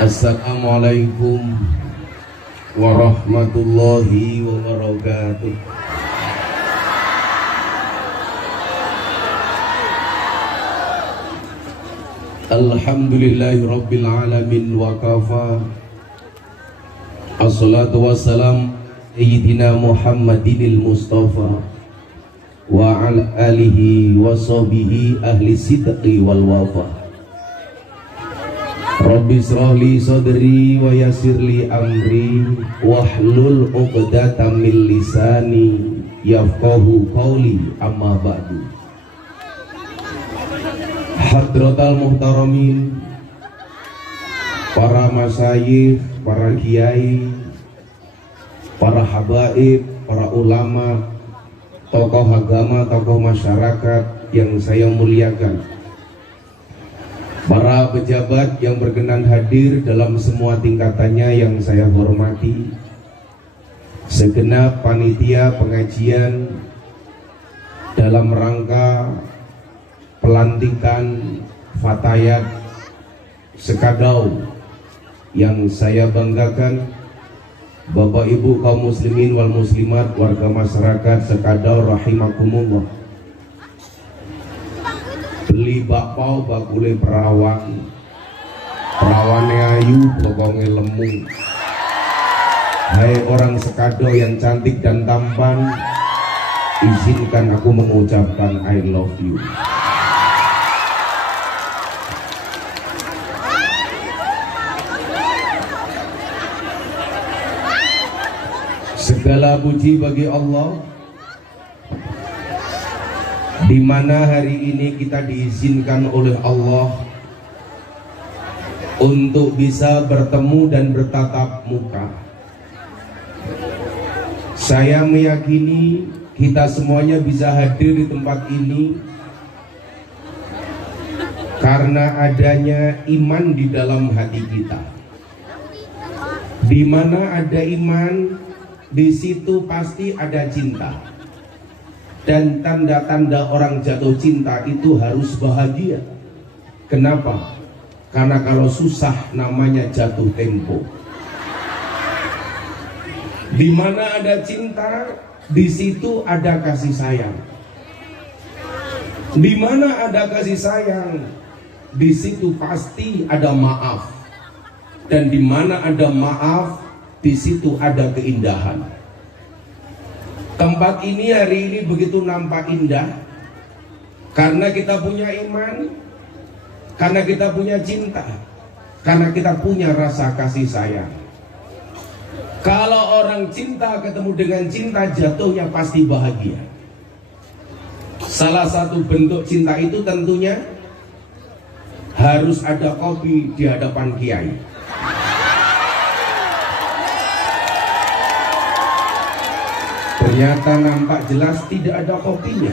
Assalamualaikum warahmatullahi wabarakatuh. Alhamdulillahi rabbil alamin wa kafa. Assalatu wassalam sayyidina Muhammadinil Mustafa wa ala alihi wa sahbihi ahli sidqi wal wafa. Rabbi shrahli sadri wa yassirli amri wahlul 'uqdatam min lisani yafqahu qawli, amma ba'du. Hadratal muhtaramin, para masyayikh, para kiai, para habaib, para ulama, tokoh agama, tokoh masyarakat yang saya muliakan, para pejabat yang berkenan hadir dalam semua tingkatannya yang saya hormati, segenap panitia pengajian dalam rangka pelantikan Fatayat Sekadau yang saya banggakan, Bapak Ibu kaum muslimin wal muslimat, warga masyarakat Sekadau rahimakumullah. Beli bakpao bakule perawan, perawane ayu pokoknya lemu. Hai orang Sekadau yang cantik dan tampan, izinkan aku mengucapkan I love you. Segala puji bagi Allah, di mana hari ini kita diizinkan oleh Allah untuk bisa bertemu dan bertatap muka. Saya meyakini kita semuanya bisa hadir di tempat ini karena adanya iman di dalam hati kita. Di mana ada iman, di situ pasti ada cinta. Dan tanda-tanda orang jatuh cinta itu harus bahagia. Kenapa? Karena kalau susah namanya jatuh tempo. Di mana ada cinta, di situ ada kasih sayang. Di mana ada kasih sayang, di situ pasti ada maaf. Dan di mana ada maaf, di situ ada keindahan. Tempat ini hari ini begitu nampak indah karena kita punya iman, karena kita punya cinta, karena kita punya rasa kasih sayang. Kalau orang cinta ketemu dengan cinta, jatuhnya pasti bahagia. Salah satu bentuk cinta itu tentunya harus ada kopi di hadapan kiai. Ternyata nampak jelas tidak ada kopinya.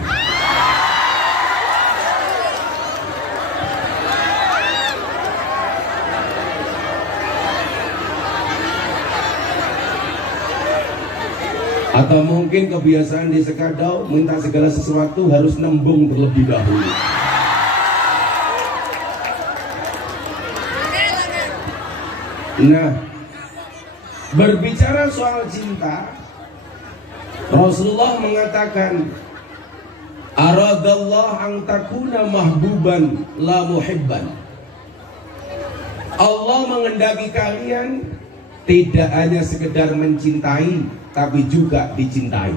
Atau mungkin kebiasaan di Sekadau minta segala sesuatu harus nembung terlebih dahulu. Nah, berbicara soal cinta, Rasulullah mengatakan, aradallah an takuna mahbuban la muhibban. Allah mengendaki kalian tidak hanya sekedar mencintai, tapi juga dicintai.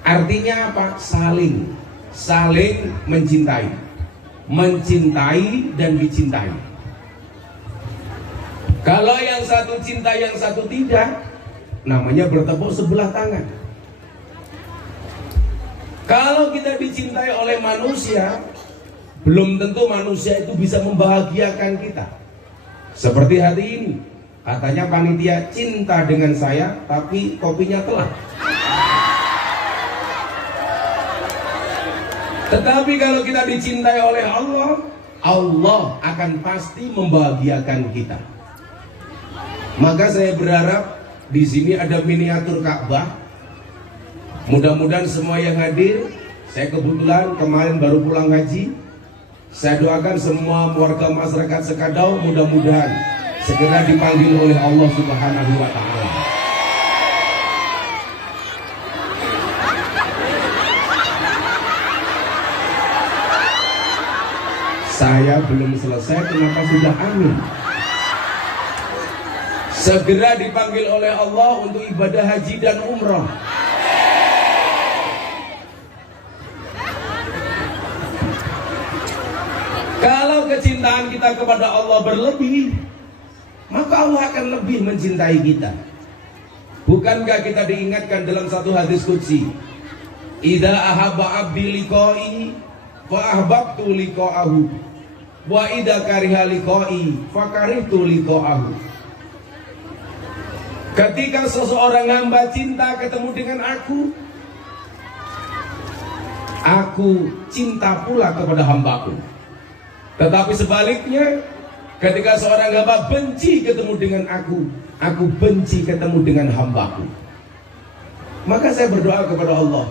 Artinya apa? Saling mencintai, mencintai dan dicintai. Kalau yang satu cinta, yang satu tidak, namanya bertepuk sebelah tangan. Kalau kita dicintai oleh manusia, belum tentu manusia itu bisa membahagiakan kita. Seperti hari ini, katanya panitia cinta dengan saya, tapi kopinya telah. Tetapi kalau kita dicintai oleh Allah, Allah akan pasti membahagiakan kita. Maka saya berharap di sini ada miniatur Ka'bah. Mudah-mudahan semua yang hadir, saya kebetulan kemarin baru pulang haji. Saya doakan semua warga masyarakat Sekadau mudah-mudahan segera dipanggil oleh Allah Subhanahu wa Ta'ala. Saya belum selesai, kenapa sudah amin? Segera dipanggil oleh Allah untuk ibadah haji dan umrah. Kalau kecintaan kita kepada Allah berlebih, maka Allah akan lebih mencintai kita. Bukankah kita diingatkan dalam satu hadis qudsi, "Idza ahabba 'abdi liqa'i fa ahbabtu liqa'ahu wa idza kariha liqa'i fa karihtu liqa'ahu." Ketika seseorang hamba cinta ketemu dengan aku cinta pula kepada hambaku. Tetapi sebaliknya, ketika seorang hamba benci ketemu dengan aku benci ketemu dengan hambaku. Maka saya berdoa kepada Allah,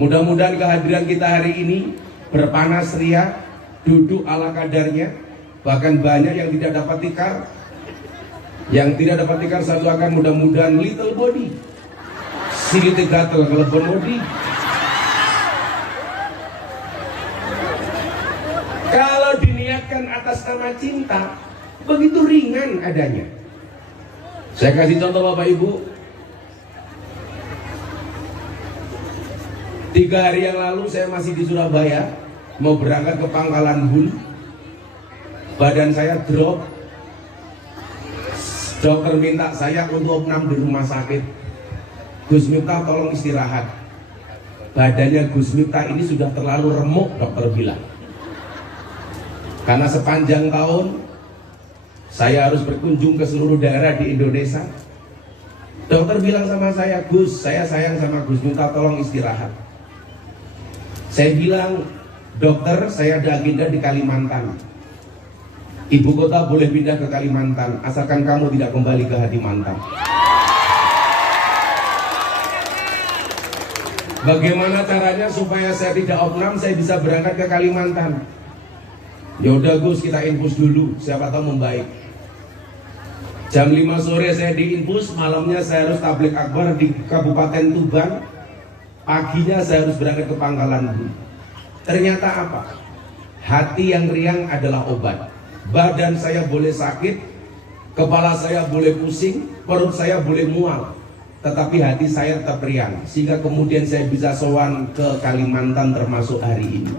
mudah-mudahan kehadiran kita hari ini berpanas ria, duduk ala kadarnya. Bahkan banyak yang tidak dapat tikar. Yang tidak dapat tikar satu akan mudah-mudahan little body, silite gatel kelebon body. Kalau diniatkan atas nama cinta, begitu ringan adanya. Saya kasih contoh Bapak Ibu. 3 hari yang lalu saya masih di Surabaya, mau berangkat ke Pangkalan Bun. Badan saya drop. Dokter minta saya untuk opnam di rumah sakit. Gus Miftah tolong istirahat. Badannya Gus Miftah ini sudah terlalu remuk, dokter bilang. Karena sepanjang tahun saya harus berkunjung ke seluruh daerah di Indonesia. Dokter bilang sama saya, "Gus, saya sayang sama Gus Miftah, tolong istirahat." Saya bilang, "Dokter, saya ada agenda di Kalimantan. Ibu kota boleh pindah ke Kalimantan, asalkan kamu tidak kembali ke hati mantan." Bagaimana caranya supaya saya tidak opnam, saya bisa berangkat ke Kalimantan? Ya udah Gus, kita infus dulu, siapa tahu membaik. Jam 5 sore saya diinfus, malamnya saya harus tablik akbar di Kabupaten Tuban. Paginya saya harus berangkat ke Pangkalan Bun. Ternyata apa? Hati yang riang adalah obat. Badan saya boleh sakit, kepala saya boleh pusing, perut saya boleh mual, tetapi hati saya tetap riang, sehingga kemudian saya bisa sowan ke Kalimantan termasuk hari ini.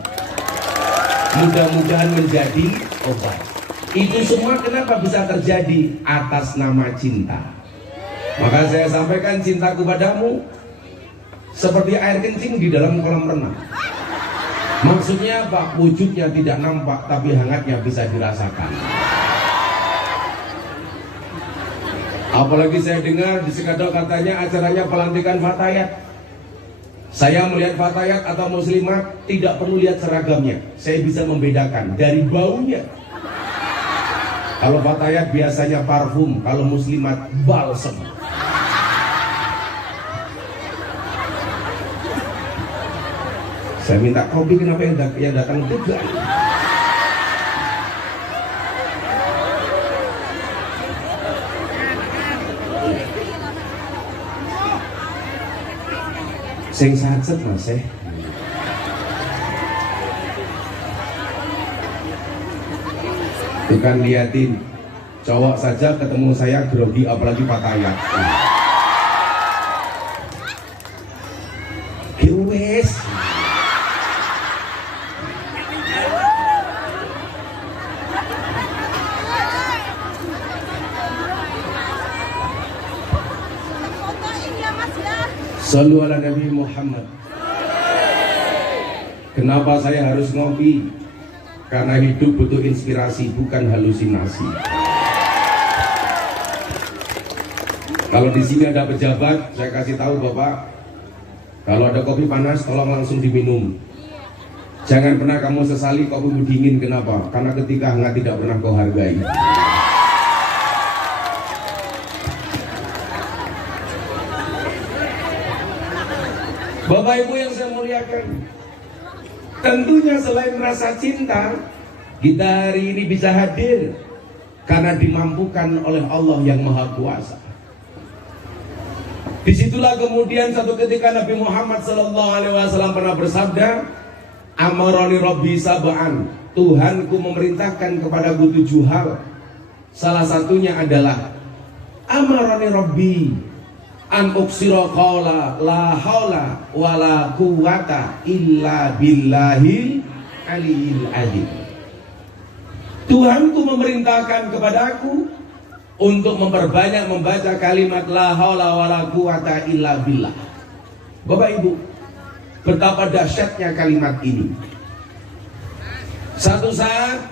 Mudah-mudahan menjadi obat. Itu semua kenapa bisa terjadi? Atas nama cinta. Maka saya sampaikan, cintaku padamu seperti air kencing di dalam kolam renang. Maksudnya apa? Wujudnya tidak nampak, tapi hangatnya bisa dirasakan. Apalagi saya dengar di Sekadau katanya acaranya pelantikan Fatayat. Saya melihat Fatayat atau muslimat tidak perlu lihat seragamnya. Saya bisa membedakan dari baunya. Kalau Fatayat biasanya parfum, kalau muslimat balsem. Saya minta kopi, kenapa yang datang juga? Sing sacet Mas Bukan liatin cowok saja ketemu saya grogi, apalagi Fatayat. Wes. Sallu ala Nabi Muhammad. Kenapa saya harus ngopi? Karena hidup butuh inspirasi, bukan halusinasi. Kalau di sini ada pejabat, saya kasih tahu Bapak, kalau ada kopi panas, tolong langsung diminum. Jangan pernah kamu sesali kopimu dingin. Kenapa? Karena ketika hangat tidak pernah kau hargai. Bapak Ibu yang saya muliakan, tentunya selain rasa cinta, kita hari ini bisa hadir karena dimampukan oleh Allah yang Maha Kuasa. Disitulah kemudian satu ketika Nabi Muhammad SAW pernah bersabda, amaroni Rabbi sab'an, Tuhanku memerintahkan kepadaku 7 hal. Salah satunya adalah amaroni Rabbi an uksira qawla la haula wala quwata illa billahil aliyil azim. Tuhanku memerintahkan kepadaku untuk memperbanyak membaca kalimat la haula wala quwata illa billah. Bapak Ibu, betapa dahsyatnya kalimat ini. Satu saat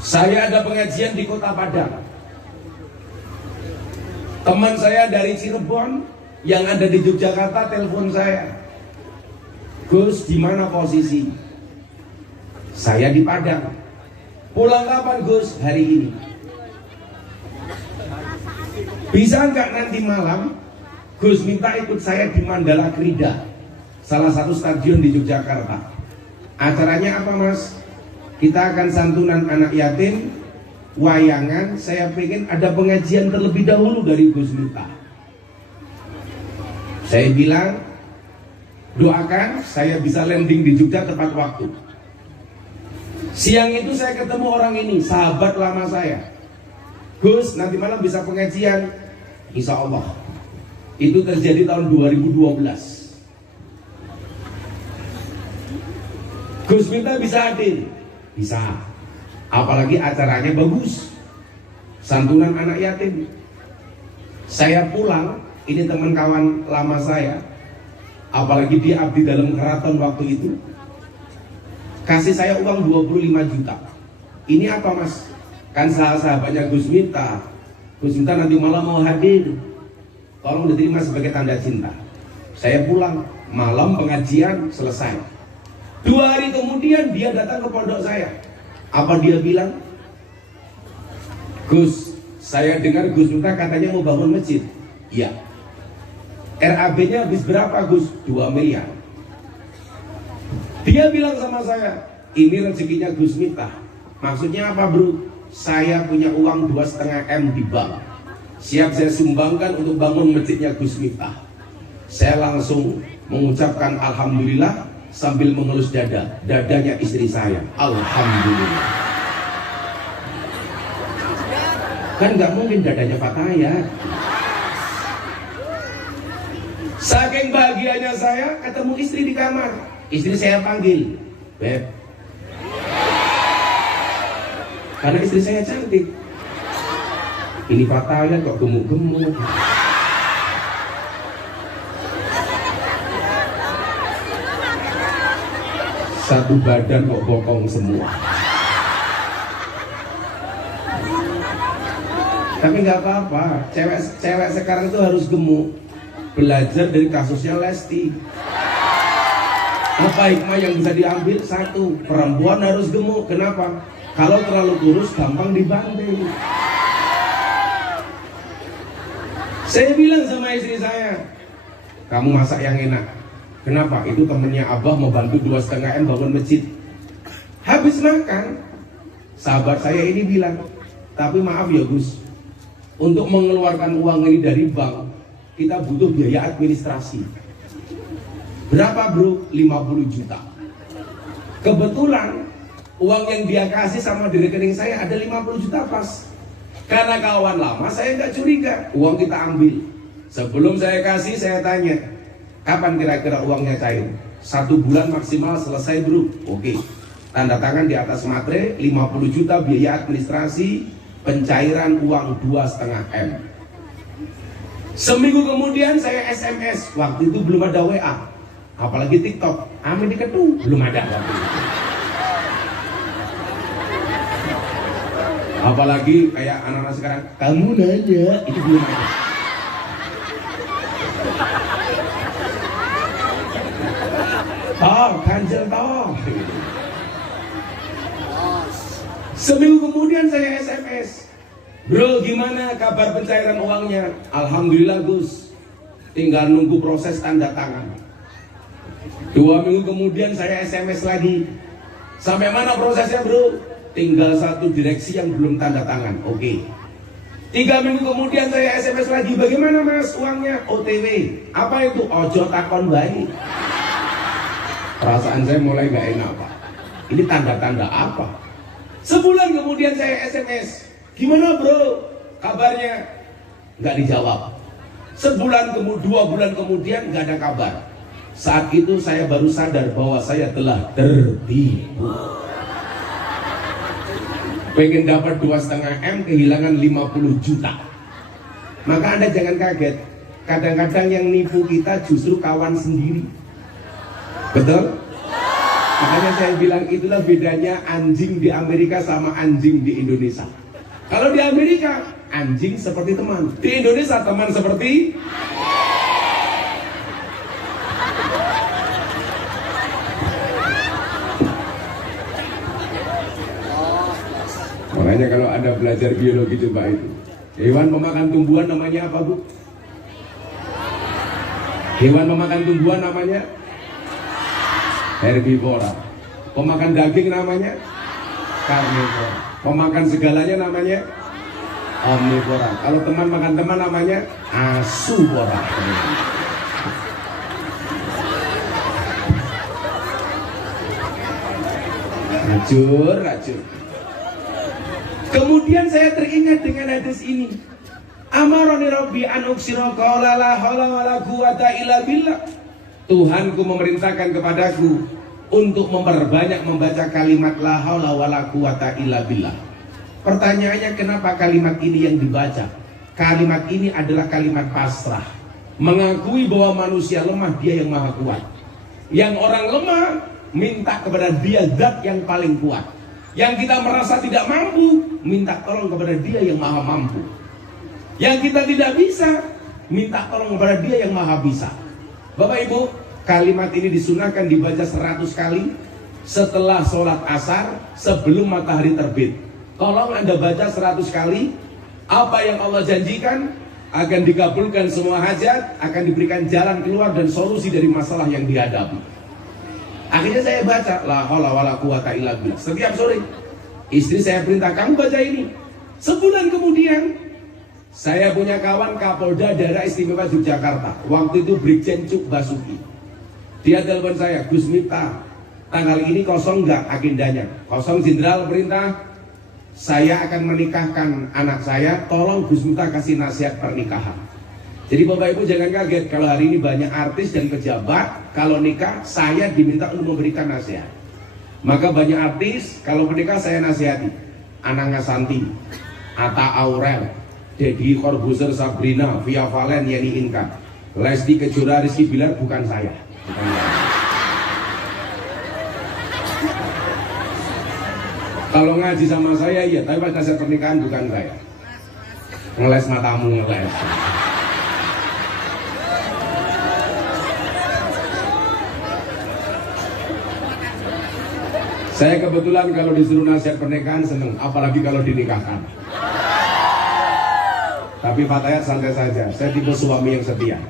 saya ada pengajian di Kota Padang. Teman saya dari Cirebon yang ada di Yogyakarta telepon saya, Gus, di mana posisi? Saya di Padang. Pulang kapan Gus? Hari ini. Bisa nggak nanti malam Gus minta ikut saya di Mandala Krida, salah satu stadion di Yogyakarta. Acaranya apa Mas? Kita akan santunan anak yatim, wayangan. Saya pengen ada pengajian terlebih dahulu dari Gus minta. Saya bilang, doakan saya bisa landing di Jogja tepat waktu. Siang itu saya ketemu orang ini, sahabat lama saya. Gus, nanti malam bisa pengajian? Insya Allah. Itu terjadi tahun 2012. Gus minta bisa hadir? Bisa. Apalagi acaranya bagus, santunan anak yatim. Saya pulang, ini teman kawan lama saya, apalagi dia abdi dalam keraton waktu itu, kasih saya uang 25 juta. Ini apa Mas? Kan sahabatnya Gus minta nanti malam mau hadir, tolong diterima sebagai tanda cinta. Saya pulang, malam pengajian selesai. 2 hari kemudian dia datang ke pondok saya. Apa dia bilang? Gus, saya dengar Gus minta katanya mau bangun masjid. Iya. RAB-nya habis berapa Gus? 2 miliar. Dia bilang sama saya, ini rezekinya Gus minta. Maksudnya apa bro? Saya punya uang 2,5 M di bank, siap saya sumbangkan untuk bangun masjidnya Gus Miftah. Saya langsung mengucapkan alhamdulillah sambil mengelus dadanya istri saya. Alhamdulillah. Kan nggak mungkin dadanya Fataya. Saking bahagianya saya ketemu istri di kamar. Istri saya panggil, Beb. Karena istri saya cantik. Ini Fataya kok gemuk-gemuk. Satu badan kok bokong semua. Tapi nggak apa-apa. Cewek sekarang itu harus gemuk. Belajar dari kasusnya Lesti. Apa hikmah yang bisa diambil? Satu, perempuan harus gemuk. Kenapa? Kalau terlalu kurus gampang dibanting. Saya bilang sama istri saya, kamu masak yang enak. Kenapa? Itu temennya Abah mau bantu 2,5 M bangun masjid. Habis makan, sahabat saya ini bilang, tapi maaf ya Gus, untuk mengeluarkan uang ini dari bank, kita butuh biaya administrasi. Berapa bro? 50 juta. Kebetulan uang yang dia kasih sama di rekening saya ada 50 juta pas. Karena kawan lama saya nggak curiga, uang kita ambil. Sebelum saya kasih saya tanya, kapan kira-kira uangnya cair? 1 bulan maksimal selesai bro. Oke. Tanda tangan di atas materai, 50 juta biaya administrasi, pencairan uang 2,5 M. Seminggu kemudian saya SMS, waktu itu belum ada WA, apalagi TikTok. Amin diketu, belum ada waktu itu. Apalagi kayak anak-anak sekarang, kamu nanya, itu belum ada. Kanjel toh. Seminggu kemudian saya SMS, bro gimana kabar pencairan uangnya? Alhamdulillah Gus, tinggal nunggu proses tanda tangan. 2 minggu kemudian saya SMS lagi, sampai mana prosesnya bro? tinggal satu direksi yang belum tanda tangan. Oke. 3 minggu kemudian saya SMS lagi, bagaimana mas uangnya? OTW. Apa itu? Ojo takon baik. Perasaan saya mulai gak enak pak. Ini tanda-tanda apa? Sebulan kemudian saya SMS, gimana bro kabarnya? Gak dijawab. Sebulan kemudian, 2 bulan kemudian gak ada kabar. Saat itu saya baru sadar bahwa saya telah tertipu. Pengen dapat 2,5 M, kehilangan 50 juta. Maka Anda jangan kaget. Kadang-kadang yang nipu kita justru kawan sendiri. Betul? Makanya saya bilang itulah bedanya anjing di Amerika sama anjing di Indonesia. Kalau di Amerika, anjing seperti teman. Di Indonesia, teman seperti makanya kalau Anda belajar biologi coba itu. Hewan pemakan tumbuhan namanya apa, Bu? Hewan pemakan tumbuhan namanya herbivora. Pemakan daging namanya karnivora. Pemakan segalanya namanya omnivora. Kalau teman makan teman namanya asuvora. Racun. Kemudian saya teringat dengan hadis ini. Amaroni Rabbi an uksira qala la haula wala quwata illa billah. Tuhanku memerintahkan kepadaku untuk memperbanyak membaca kalimat la haula wala quwata illa billah. Pertanyaannya, kenapa kalimat ini yang dibaca? Kalimat ini adalah kalimat pasrah, mengakui bahwa manusia lemah, dia yang maha kuat. Yang orang lemah minta kepada dia zat yang paling kuat. Yang kita merasa tidak mampu, minta tolong kepada dia yang maha mampu. Yang kita tidak bisa, minta tolong kepada dia yang maha bisa. Bapak Ibu, kalimat ini disunahkan dibaca 100 kali setelah sholat asar, sebelum matahari terbit. Tolong Anda baca 100 kali. Apa yang Allah janjikan akan dikabulkan semua hajat, akan diberikan jalan keluar dan solusi dari masalah yang dihadapi. Akhirnya saya baca la haula wala quwata illa billah setiap sore. Istri saya perintah, kamu baca ini. Sebulan kemudian saya punya kawan Kapolda Daerah Istimewa Yogyakarta, waktu itu Brigjen Cuk Basuki. Dia telepon saya, Gus Miftah, tanggal ini kosong nggak agendanya? Kosong Jenderal, perintah saya akan menikahkan anak saya, tolong Gus Miftah kasih nasihat pernikahan. Jadi Bapak Ibu jangan kaget kalau hari ini banyak artis dan pejabat kalau nikah saya diminta untuk memberikan nasihat. Maka banyak artis kalau menikah saya nasihati. Anang Santi, Atta Aurel, Deddy Corbuzier, Sabrina, Via Valen, Yeni Inka, Lesti Kejora, Rizky Bilar, bukan saya. Kalau ngaji sama saya iya, tapi pas nasihat pernikahan bukan saya. Ngeles matamu, ngeles. Saya kebetulan kalau disuruh nasihat pernikahan seneng, apalagi kalau dinikahkan. Tapi Pak Tayat santai saja, saya tipe suami yang setia.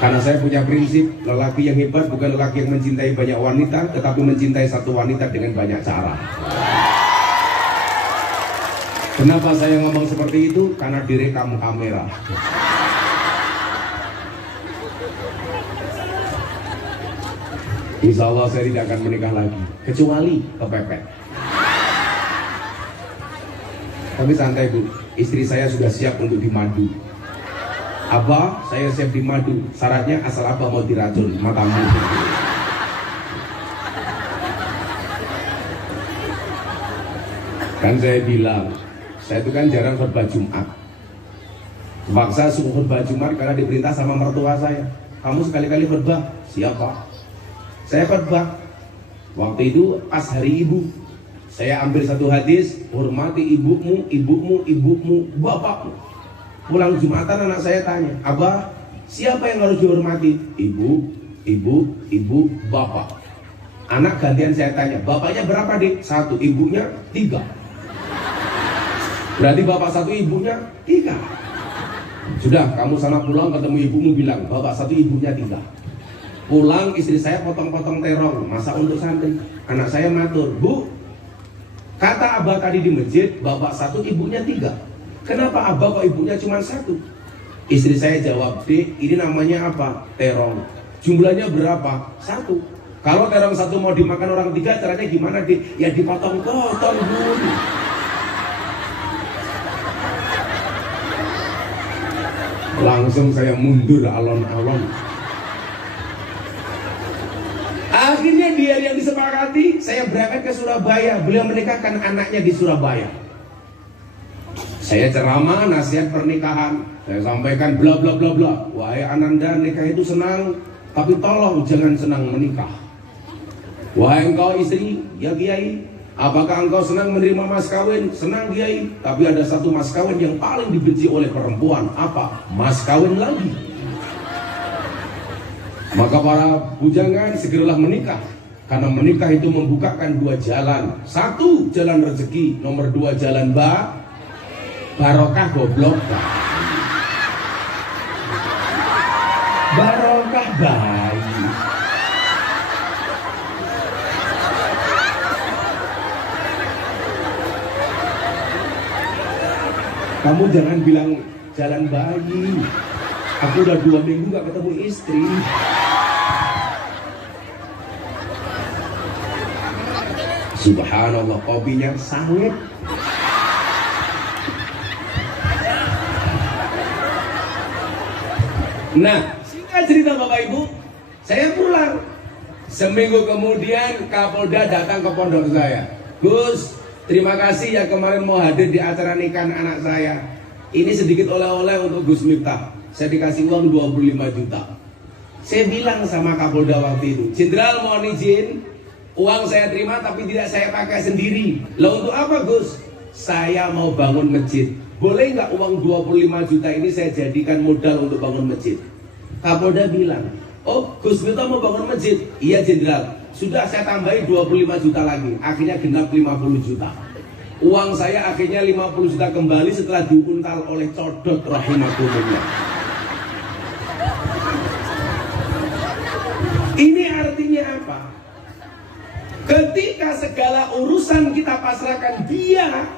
Karena saya punya prinsip, lelaki yang hebat bukan lelaki yang mencintai banyak wanita, tetapi mencintai satu wanita dengan banyak cara. Kenapa saya ngomong seperti itu? Karena direkam kamera. Insya Allah saya tidak akan menikah lagi, kecuali kepepet. Tapi santai Bu, istri saya sudah siap untuk dimadu. Abah, saya siap dimadu. Syaratnya asal Abah mau diracun matamu. Kan saya bilang, saya itu kan jarang khutbah Jumat. Paksa suruh khutbah Jumat karena diperintah sama mertua saya. Kamu sekali-kali khutbah, siapa? Saya khutbah. Waktu itu pas hari ibu, saya ambil satu hadis, hormati ibumu, ibumu, ibumu, bapakmu. Pulang Jumatan anak saya tanya, Abah, siapa yang harus dihormati? Ibu, ibu, ibu, bapak. Anak gantian saya tanya, bapaknya berapa Dik? 1, ibunya 3. Berarti bapak 1, ibunya 3. Sudah, kamu sana pulang ketemu ibumu bilang, bapak 1, ibunya 3. Pulang istri saya potong-potong terong, masak untuk santri. Anak saya matur, Bu, Kata abah tadi di masjid, bapak satu, ibunya 3. Kenapa abah kok ibunya cuma 1? Istri saya jawab, Dek, ini namanya apa? Terong. Jumlahnya berapa? 1. Kalau terong 1 mau dimakan orang 3, caranya gimana, Dek? Ya dipotong-potong, Bun. Langsung saya mundur alon-alon. Akhirnya di hari yang disepakati, saya berangkat ke Surabaya. Beliau menikahkan anaknya di Surabaya. Saya ceramah nasihat pernikahan. Saya sampaikan bla bla bla bla. Wahai Ananda, nikah itu senang, tapi tolong jangan senang menikah. Wahai engkau istri, ya Kiai, apakah engkau senang menerima mas kawin? Senang Kiai, tapi ada satu mas kawin yang paling dibenci oleh perempuan. Apa? Mas kawin lagi. Maka para bujangan segeralah menikah, karena menikah itu membukakan 2 jalan. 1 jalan rezeki, nomor 2 jalan barokah goblok. Barokah bayi. Kamu jangan bilang jalan bayi. Aku udah 2 minggu gak ketemu istri. Subhanallah, kopinya sangit. Nah, singkat cerita Bapak Ibu, saya pulang. Seminggu kemudian Kapolda datang ke pondok saya. Gus, terima kasih ya kemarin mau hadir di acara nikahan anak saya. Ini sedikit oleh-oleh untuk Gus Miftah. Saya dikasih uang 25 juta. Saya bilang sama Kapolda waktu itu, Jenderal mohon izin, uang saya terima tapi tidak saya pakai sendiri. Lah untuk apa Gus? Saya mau bangun masjid. Boleh nggak uang 25 juta ini saya jadikan modal untuk bangun masjid? Kapolda bilang, oh Gus Miftah mau bangun masjid? Iya Jenderal. Sudah saya tambahin 25 juta lagi. Akhirnya genap 50 juta. Uang saya akhirnya 50 juta kembali setelah diuntal oleh Codot rahimahullah. Ini artinya apa? Ketika segala urusan kita pasrahkan Dia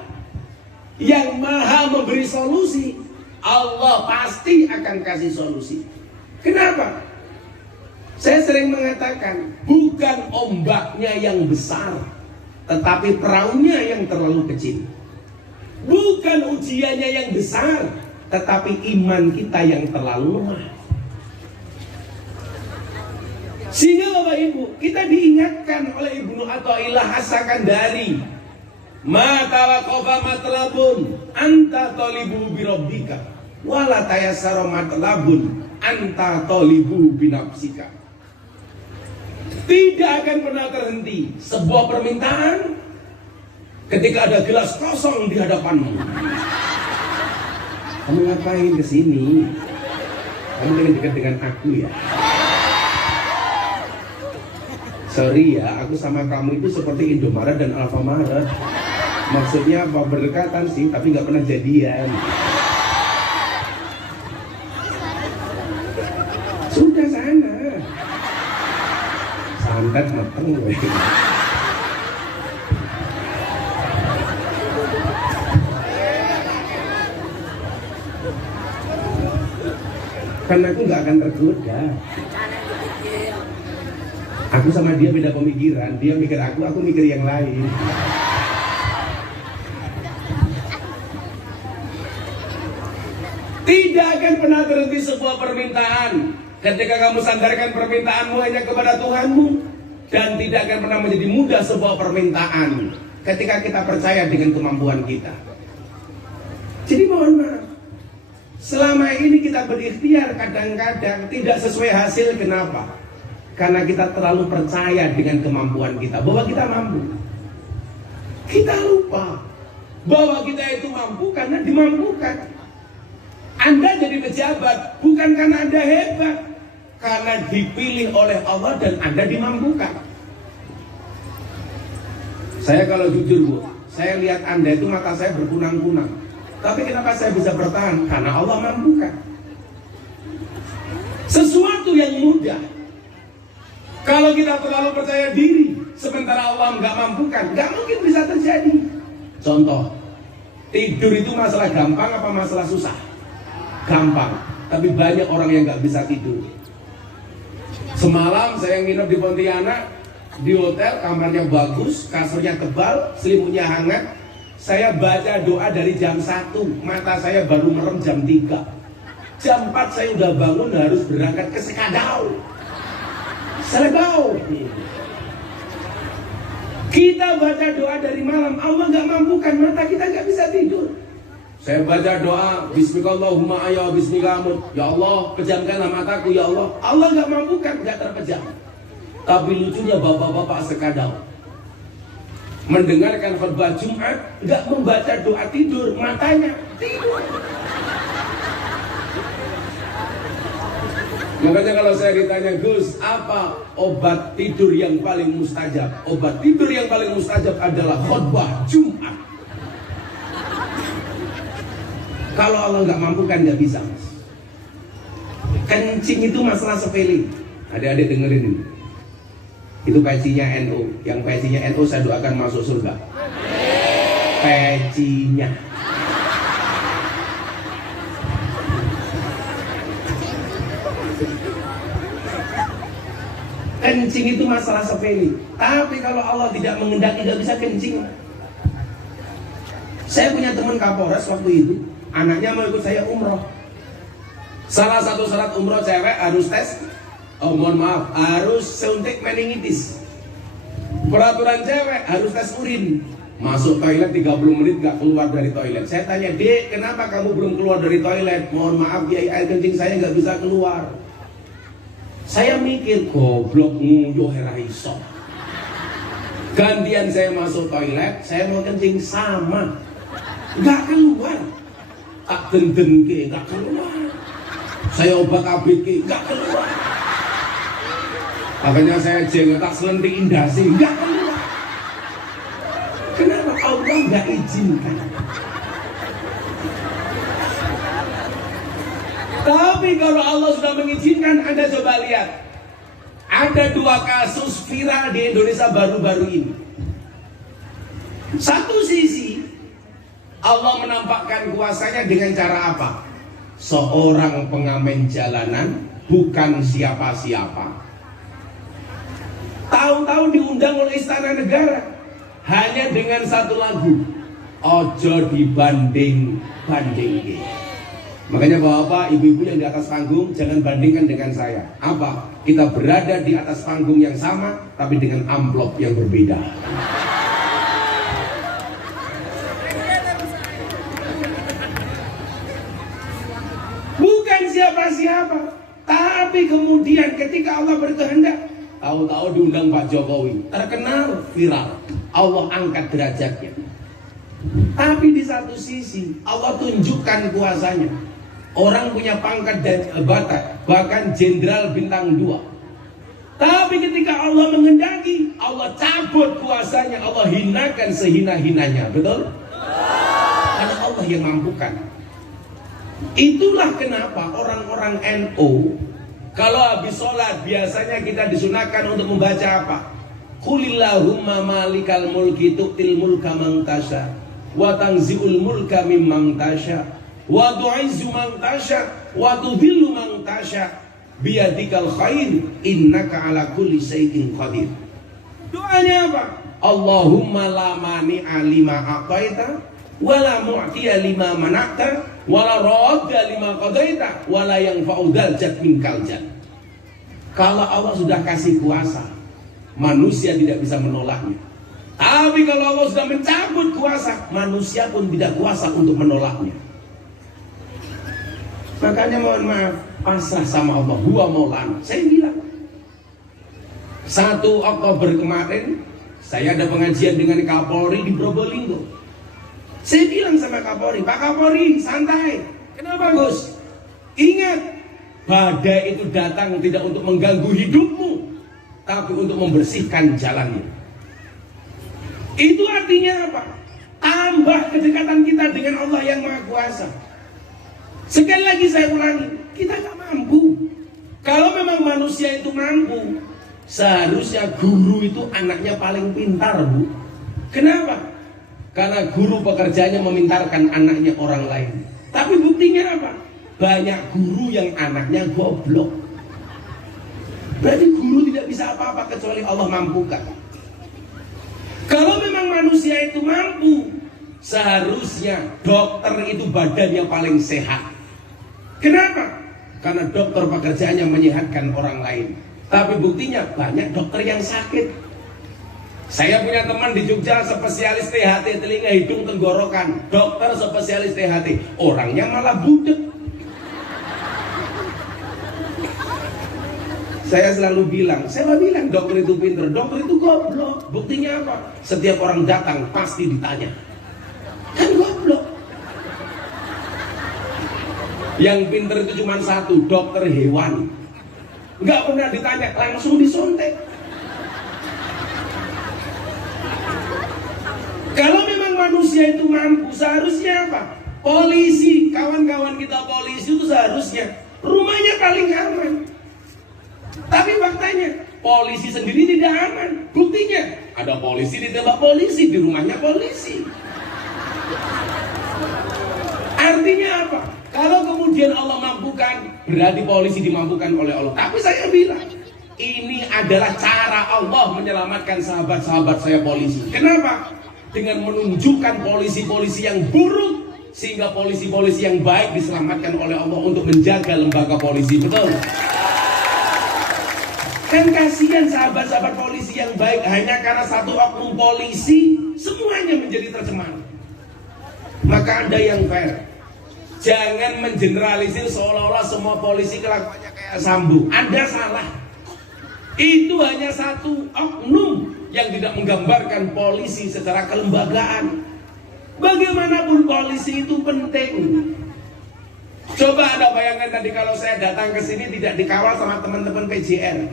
yang maha memberi solusi, Allah pasti akan kasih solusi. Kenapa? Saya sering mengatakan, bukan ombaknya yang besar, tetapi perahunya yang terlalu kecil. Bukan ujiannya yang besar, tetapi iman kita yang terlalu lemah. Sehingga Bapak Ibu, kita diingatkan oleh Ibnu Athaillah As-Sakandari, ma tawaqafa matlabun anta talibu bi rabbika wala tayassara matlabun anta talibu bi nafsika. Tidak akan pernah terhenti sebuah permintaan ketika ada gelas kosong di hadapanmu. Kamu ngapain kesini? Kamu ingin dekat dengan aku ya? Sorry ya, aku sama kamu itu seperti Indomaret dan Alfamaret. Maksudnya apa? Berdekatan sih, tapi nggak pernah jadian. Sudah sana. Santet mateng gue. Karena aku nggak akan tergoda. Aku sama dia beda pemikiran. Dia mikir aku mikir yang lain. Tidak akan pernah berhenti sebuah permintaan ketika kamu sandarkan permintaanmu hanya kepada Tuhanmu, dan tidak akan pernah menjadi mudah sebuah permintaan ketika kita percaya dengan kemampuan kita. Jadi mohon maaf, selama ini kita berikhtiar kadang-kadang tidak sesuai hasil. Kenapa? Karena kita terlalu percaya dengan kemampuan kita, bahwa kita mampu. Kita lupa bahwa kita itu mampu karena dimampukan. Anda jadi pejabat bukan karena Anda hebat, karena dipilih oleh Allah dan Anda dimampukan. Saya kalau jujur Bu, saya lihat Anda itu mata saya berkunang-kunang. Tapi kenapa saya bisa bertahan? Karena Allah mampukan. Sesuatu yang mudah, kalau kita terlalu percaya diri, sementara Allah nggak mampukan, nggak mungkin bisa terjadi. Contoh, tidur itu masalah gampang apa masalah susah? Gampang, tapi banyak orang yang nggak bisa tidur. Semalam saya nginep di Pontianak, di hotel, kamarnya bagus, kasurnya tebal, selimutnya hangat. Saya baca doa dari jam 1, mata saya baru merem jam 3. Jam 4 saya udah bangun, harus berangkat ke Sekadau. Selebau. Kita baca doa dari malam, Allah nggak mampukan, mata kita nggak bisa tidur. Saya baca doa, Bismillahumma ayya bismillahumma, ya Allah pejamkanlah mataku ya Allah. Allah nggak mampukan, nggak terpejam. Tapi lucunya bapak-bapak Sekadau mendengarkan khutbah Jumat, nggak membaca doa tidur, matanya tidur. Makanya kalau saya ditanya, Gus, apa obat tidur yang paling mustajab? Obat tidur yang paling mustajab adalah khutbah Jumat. Kalau Allah nggak mampu kan nggak bisa. Kencing itu masalah sepele. Adik-adik dengerin ini. Itu pecinya NU. Yang pecinya NU saya doakan masuk surga. Pecinya. Kencing itu masalah sepele. Tapi kalau Allah tidak mengendaki nggak bisa kencing. Saya punya teman Kapolres waktu itu, anaknya mau ikut saya umroh. Salah satu syarat umroh cewek harus tes, harus suntik meningitis. Peraturan cewek harus tes urin. Masuk toilet 30 menit gak keluar dari toilet. Saya tanya, Dek, kenapa kamu belum keluar dari toilet? Mohon maaf ya, air kencing saya gak bisa keluar. Saya mikir, goblok nguyuh iso. Gantian saya masuk toilet, saya mau kencing sama, gak keluar. Tak denden ke, gak keluar. Saya obat ABG, gak keluar. Makanya saya jenggot tak selentik indasi, gak keluar. Kenapa Allah gak izinkan? Tapi kalau Allah sudah mengizinkan, Anda coba lihat. Ada 2 kasus viral di Indonesia baru-baru ini. Satu sisi, Allah menampakkan kuasanya dengan cara apa? Seorang pengamen jalanan, bukan siapa-siapa, tahu-tahu diundang oleh Istana Negara hanya dengan satu lagu, ojo dibanding-bandingin. Makanya bapak, ibu-ibu yang di atas panggung, jangan bandingkan dengan saya. Apa? Kita berada di atas panggung yang sama, tapi dengan amplop yang berbeda. Bukan siapa-siapa, tapi kemudian ketika Allah berkehendak, tahu-tahu diundang Pak Jokowi, terkenal, viral, Allah angkat derajatnya. Tapi di satu sisi Allah tunjukkan kuasanya. Orang punya pangkat dan jabatan, bahkan jenderal bintang 2. Tapi ketika Allah menghendaki, Allah cabut kuasanya, Allah hinakan sehina-hinanya. Betul? Karena Allah yang mampukan. Itulah kenapa orang-orang NU kalau habis sholat biasanya kita disunahkan untuk membaca apa? Qulillahumma malikal mulki tu'til mulka man tasha wa tanzi'ul mulka mimman tasha wa tu'izzu man tasha wa tudhillu man tasha biyadikal khair innaka ala kulli syai'in qadir. Doanya apa? Allahumma la mani'a lima a'taita wa la mu'tiya lima mana'ta wa la radda lima qadaita wa la yanfa'u dzal jad minkal jad. Kalau Allah sudah kasih kuasa, manusia tidak bisa menolaknya. Tapi kalau Allah sudah mencabut kuasa, manusia pun tidak kuasa untuk menolaknya. Makanya mohon maaf, pasrah sama Allah. Huwa maulana. Saya bilang 1 Oktober kemarin saya ada pengajian dengan Kapolri di Probolinggo. Saya bilang sama Kapolri, Pak Kapolri santai. Kenapa Gus? Ingat, badai itu datang tidak untuk mengganggu hidupmu, tapi untuk membersihkan jalannya. Itu artinya apa? Tambah kedekatan kita dengan Allah yang Maha Kuasa. Sekali lagi saya ulangi, kita gak mampu. Kalau memang manusia itu mampu, Seharusnya guru itu anaknya paling pintar, Bu. Kenapa? Karena guru pekerjaannya memintarkan anaknya orang lain. Tapi buktinya apa? Banyak guru yang anaknya goblok. Berarti guru tidak bisa apa-apa kecuali Allah mampukan. Kalau memang manusia itu mampu, seharusnya dokter itu badan yang paling sehat. Kenapa? Karena dokter pekerjaannya menyehatkan orang lain. Tapi buktinya banyak dokter yang sakit. Saya punya teman di Jogja spesialis THT telinga hidung tenggorokan, dokter spesialis THT, orangnya malah budek. Saya selalu bilang dokter itu pinter, dokter itu goblok. Buktinya apa? Setiap orang datang pasti ditanya, kan goblok. Yang pinter itu cuma satu, dokter hewan. Nggak pernah ditanya, langsung disontek. Kalau memang manusia itu mampu, seharusnya apa? Polisi, kawan-kawan kita polisi itu seharusnya rumahnya paling aman. Tapi faktanya, polisi sendiri tidak aman. Buktinya, ada polisi ditembak polisi, di rumahnya polisi. Artinya apa? Kalau kemudian Allah mampukan, berarti polisi dimampukan oleh Allah. Tapi saya bilang, ini adalah cara Allah menyelamatkan sahabat-sahabat saya polisi. Kenapa? Dengan menunjukkan polisi-polisi yang buruk, sehingga polisi-polisi yang baik diselamatkan oleh Allah untuk menjaga lembaga polisi. Betul? Kan kasihan sahabat-sahabat polisi yang baik, hanya karena satu oknum polisi semuanya menjadi tercemar. Maka Anda yang fair, jangan mengeneralisir seolah-olah semua polisi kelakuannya kayak Sambo. Anda salah. Itu hanya satu oknum yang tidak menggambarkan polisi secara kelembagaan. Bagaimanapun polisi itu penting. Coba Anda bayangkan tadi kalau saya datang ke sini tidak dikawal sama teman-teman PJR.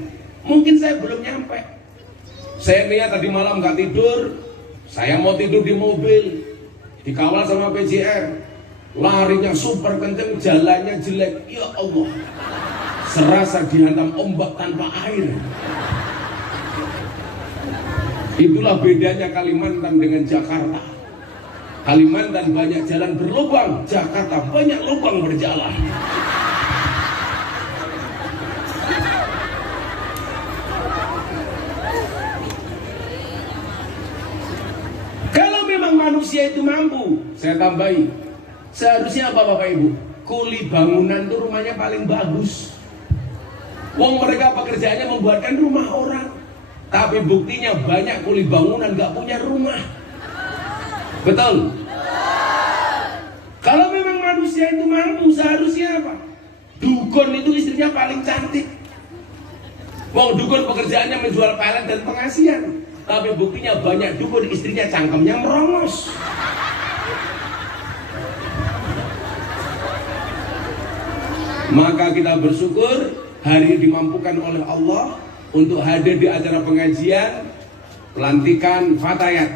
Mungkin saya belum nyampe. Saya niat tadi malam nggak tidur, saya mau tidur di mobil, dikawal sama PJR, larinya super kenceng, jalannya jelek. Ya Allah, serasa dihantam ombak tanpa air. Itulah bedanya Kalimantan dengan Jakarta. Kalimantan banyak jalan berlubang, Jakarta banyak lubang berjalan. Kalau memang manusia itu mampu, saya tambahi, seharusnya apa Bapak Ibu? Kuli bangunan itu rumahnya paling bagus. Wong mereka pekerjaannya membuatkan rumah orang. Tapi buktinya banyak kuli bangunan gak punya rumah. Betul? Kalau memang manusia itu mampu, seharusnya apa? Dukun itu istrinya paling cantik. Wong dukun pekerjaannya menjual pelet dan pengasihan. Tapi buktinya banyak dukun istrinya cangkemnya merongos. Maka kita bersyukur hari dimampukan oleh Allah untuk hadir di acara pengajian pelantikan Fatayat.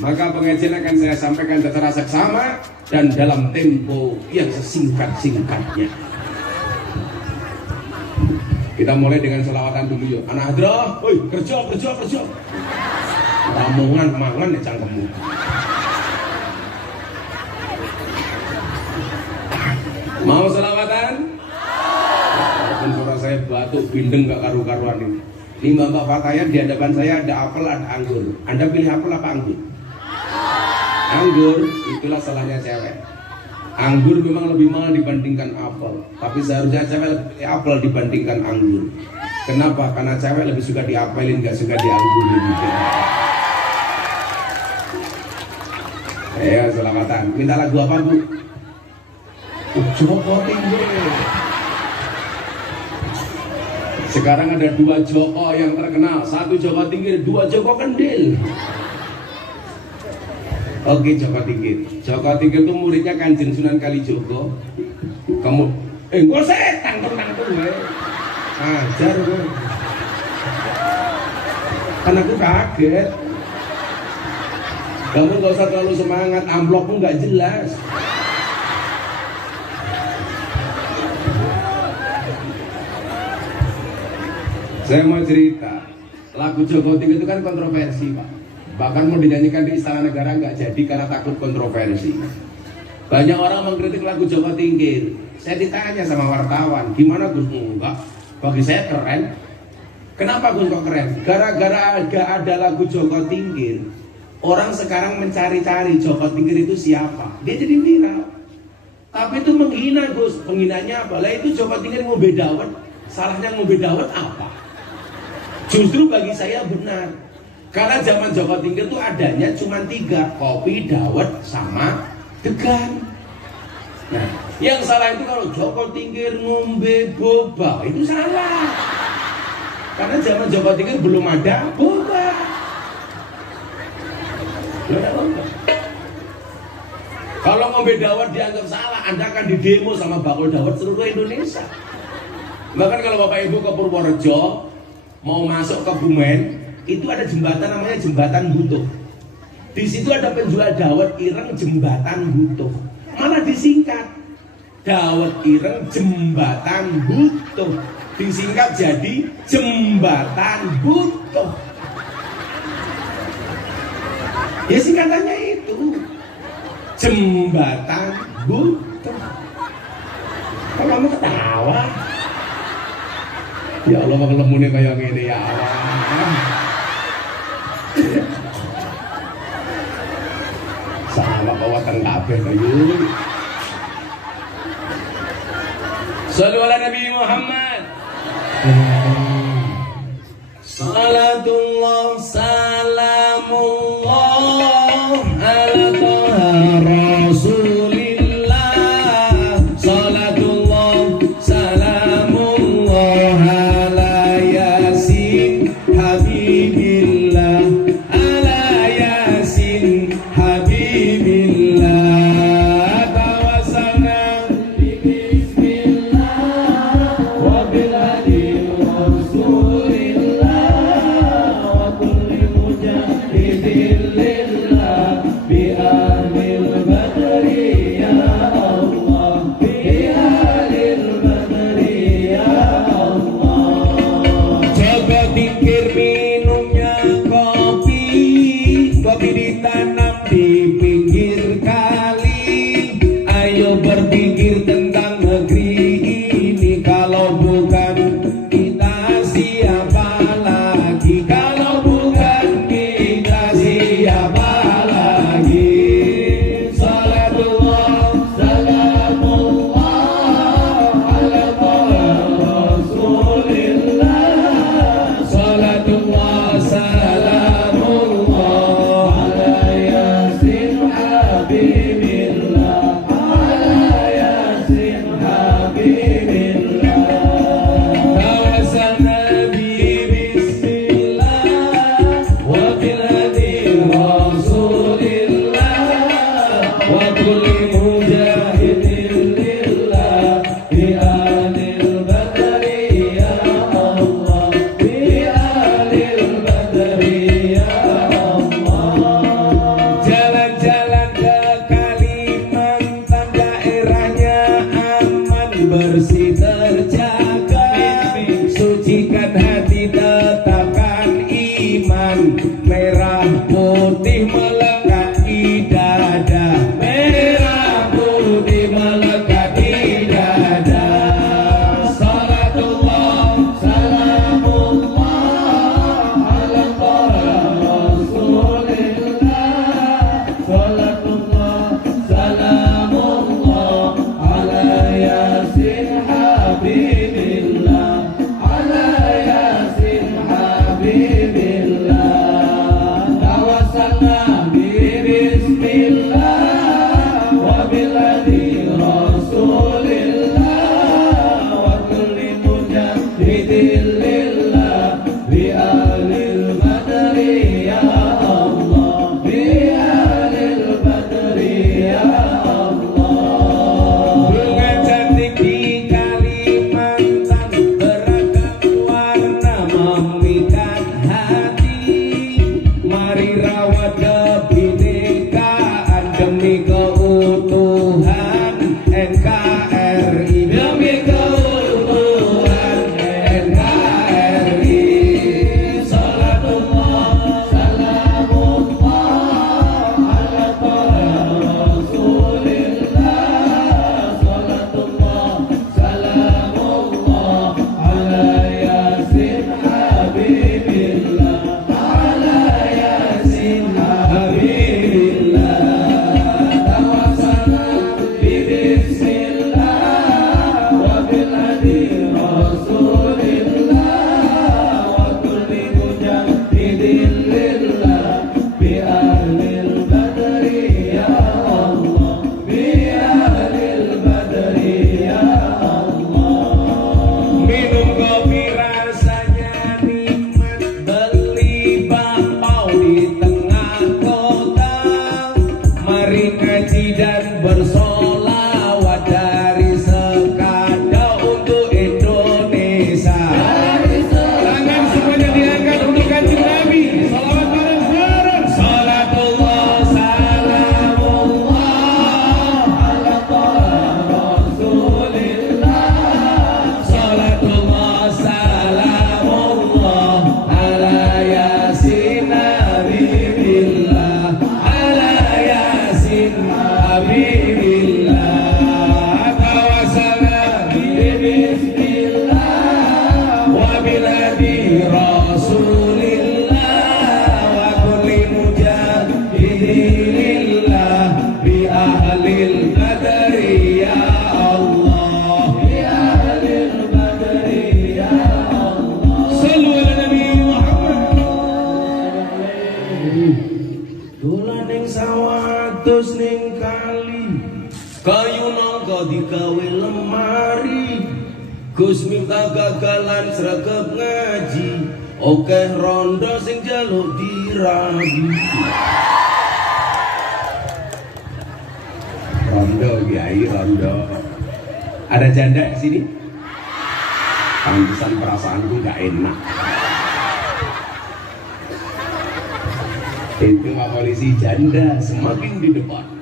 Maka pengajian akan saya sampaikan secara seksama dan dalam tempo yang sesingkat-singkatnya. Kita mulai dengan selawatan dulu yuk. Anak hadroh, woi kerja. Ramongan mangan ya cangkemmu. Mau selawatan? Walaupun suara saya batuk bindeng gak karu-karuan ini. Ini Bapak Fatayat di hadapan saya ada apel, ada anggur. Anda pilih apel apa anggur? Anggur, itulah salahnya cewek. Anggur memang lebih mahal dibandingkan apel, tapi seharusnya cewek lebih pilih apel dibandingkan anggur. Kenapa? Karena cewek lebih suka diapelin, gak suka dianggurin. Ya, selamatan. Minta lagu apa, Bu? Joko Tinggi. Sekarang ada dua Joko yang terkenal. Satu Joko Tinggi, dua Joko Kendil. Oke, Joko Tinggi. Joko Tinggi itu muridnya Kanjeng Sunan Kalijogo. Kamu, gue setan tangtung gue. Ajar gue. Kan aku kaget. Kamu gak usah terlalu semangat, amplopmu gak jelas. Saya mau cerita. Lagu Joko Tingkir itu kan kontroversi, Pak. Bahkan mau dinyanyikan di Istana Negara nggak jadi karena takut kontroversi. Banyak orang mengkritik lagu Joko Tingkir. Saya ditanya sama wartawan, gimana Gus? Enggak, bagi saya keren. Kenapa Gus kok keren? Gara-gara gak ada lagu Joko Tingkir, orang sekarang mencari-cari Joko Tingkir itu siapa. Dia jadi viral. Tapi itu menghina Gus. Penghinanya apa? Lah itu Joko Tingkir ngombe dawet. Salahnya ngombe dawet apa? Justru bagi saya benar. Karena zaman Joko Tingkir itu adanya cuma 3, kopi, dawet, sama degan. Nah, yang salah itu kalau Joko Tingkir ngombe boba, itu salah. Karena zaman Joko Tingkir belum ada boba. Belum ada boba. Kalau ngombe dawet dianggap salah, Anda akan didemo sama bakul dawet seluruh Indonesia. Bahkan kalau Bapak Ibu ke Purworejo mau masuk ke Bumen, itu ada jembatan namanya Jembatan Butuh. Di situ ada penjual dawet ireng Jembatan Butuh. Malah disingkat dawet ireng Jembatan Butuh. Disingkat jadi Jembatan Butuh. Ya singkatannya itu Jembatan Butuh. Kalau kamu ketawa, ya Allah maklemunnya kayak gini ya Allah. Sama kawatan kabeh kayu. Shallu ala Nabi Muhammad. Salatullah salamullah ala Taha Rasulillah. Salatullah salamullah ala Yasin Habibillah. Ala Yasin Habibillah. Tawassalna bismillah wa bil hadi Rasulillah wa kulli mujahidin lillah bi ahlil badri ya Allah, bi ahlil badri ya Allah. Joko Tingkir minumnya kopi, kopi ditanam di pinggir kali. Ayo berpikir tentang negeri ini, kalau bukan kita siapa lagi? Kalau bukan kita siapa lagi? Salatullah salamullah ala Taha Rasulillah. Salatullah salamullah ala Yasin Habibillah. Ala Yasin Habibillah. Tawassalna bi bismillah wa bil hadi Rasulillah wa kulli mujahidin lillah bi ahlil badri ya Allah, bi ahlil badri ya Allah. Jalan-jalan ke Kalimantan, daerahnya aman, bersih, terjaga. Sucikan hati, tetapkan iman. Merah putih melekat di dada. Merah putih melekat di dada. Salatullah salamullah ala Taha Rasulillah. Salatullah salamullah ala Yasin Habibillah. Ala Yasin Habibillah. Tawassalna bi bismillah wa bil hadi Rasulillah wa kulli mujahidin lillah bi ahlil badri ya Allah, bi ahlil badri ya Allah. Bunga cantik di Kalimantan, beragam warna memikat hati. Mari rawat kebinekaan demi keutuhan NKRI, demi keutuhan NKRI. Salat tangga digawe lemari. Gus Miftah gagalan sregep ngaji, okeh rondo sing jaluk dirabi. Rondo Kiai rondo. Ada janda di sini? Pantesan perasaanku gak enak. Itu Pak Polisi janda semakin di depan.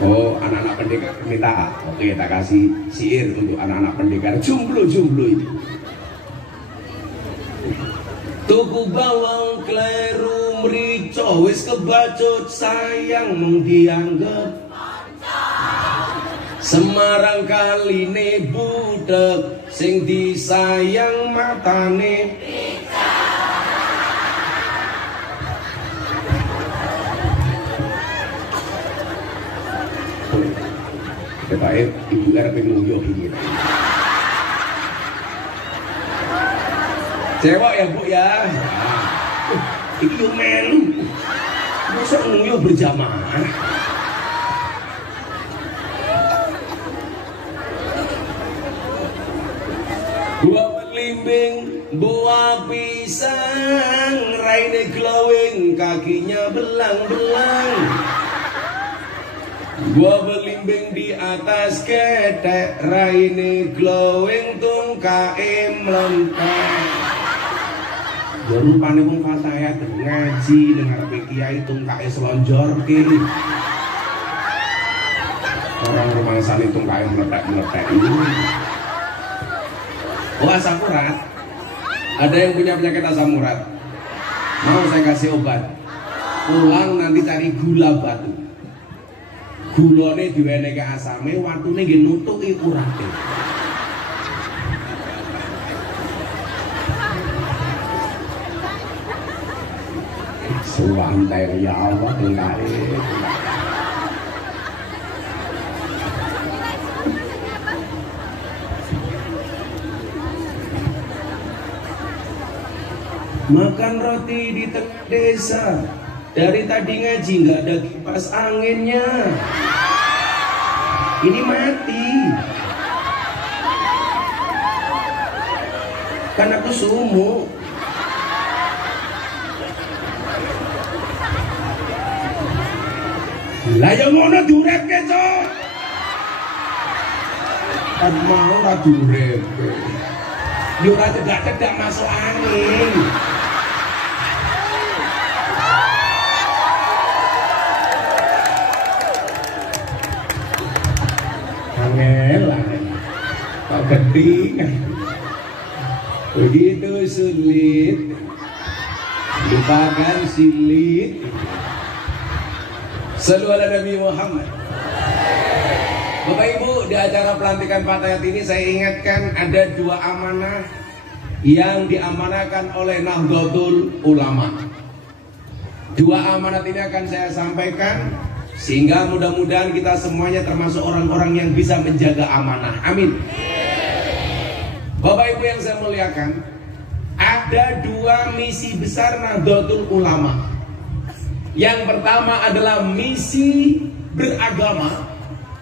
Oh, anak-anak pendekar minta. Oke, kita kasih syair untuk anak-anak pendekar jomblo-jomblo ini. Tuku bawang kleru mrico wis kebacut sayang mung dianggep Semarang kaline budek sing disayang matane Baik, ibu arep nguyuh iki. Cewek ya Bu ya. Iki yo melu. Mosok nguyuh berjamaah. Gua belimbing, buah pisang, raine glowing, kakinya belang-belang. Gua belimbing di atas ketek, raine glowing, tungkae mlempeng. Ya rupane wong fataya ngaji dengar kiai tungkae selonjor ki. Orang rumangsane tungkae meletek-meletek ini. Oh, asam urat. Ada yang punya penyakit asam urat? Mau saya kasih obat? Pulang nanti cari gula batu. Gulane diwenehke asame, watune nggih nutuki urate. Suwantai ya Allah tengkare. Makan roti di tengah desa. Dari tadi ngaji nggak ada kipas anginnya. Ini mati. Kan aku sumuk. Lah yang ngono diurepke, Cok. Kan mau ora diurepke. Yo ora cedak-cedak masuk angin. Kok ketingan begitu sulit lupakan silit. Shallu ala Nabi Muhammad. Bapak Ibu, di acara pelantikan Fatayat ini saya ingatkan ada dua amanah yang diamanahkan oleh Nahdlatul Ulama. Dua amanat ini akan saya sampaikan sehingga mudah-mudahan kita semuanya termasuk orang-orang yang bisa menjaga amanah. Amin. Bapak Ibu yang saya muliakan, ada dua misi besar Nahdlatul Ulama. Yang pertama adalah misi beragama,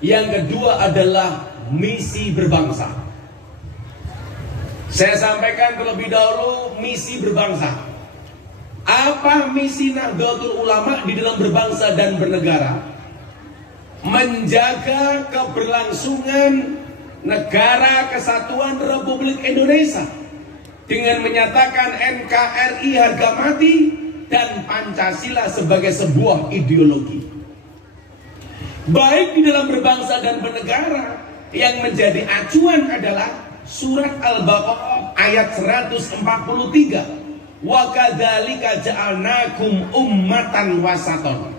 yang kedua adalah misi berbangsa. Saya sampaikan terlebih dahulu misi berbangsa. Apa misi Nahdlatul Ulama di dalam berbangsa dan bernegara? Menjaga keberlangsungan Negara Kesatuan Republik Indonesia dengan menyatakan NKRI harga mati dan Pancasila sebagai sebuah ideologi. Baik di dalam berbangsa dan bernegara, yang menjadi acuan adalah surat Al-Baqarah ayat 143. Wa kadzalika ja'alnakum ummatan wasaton.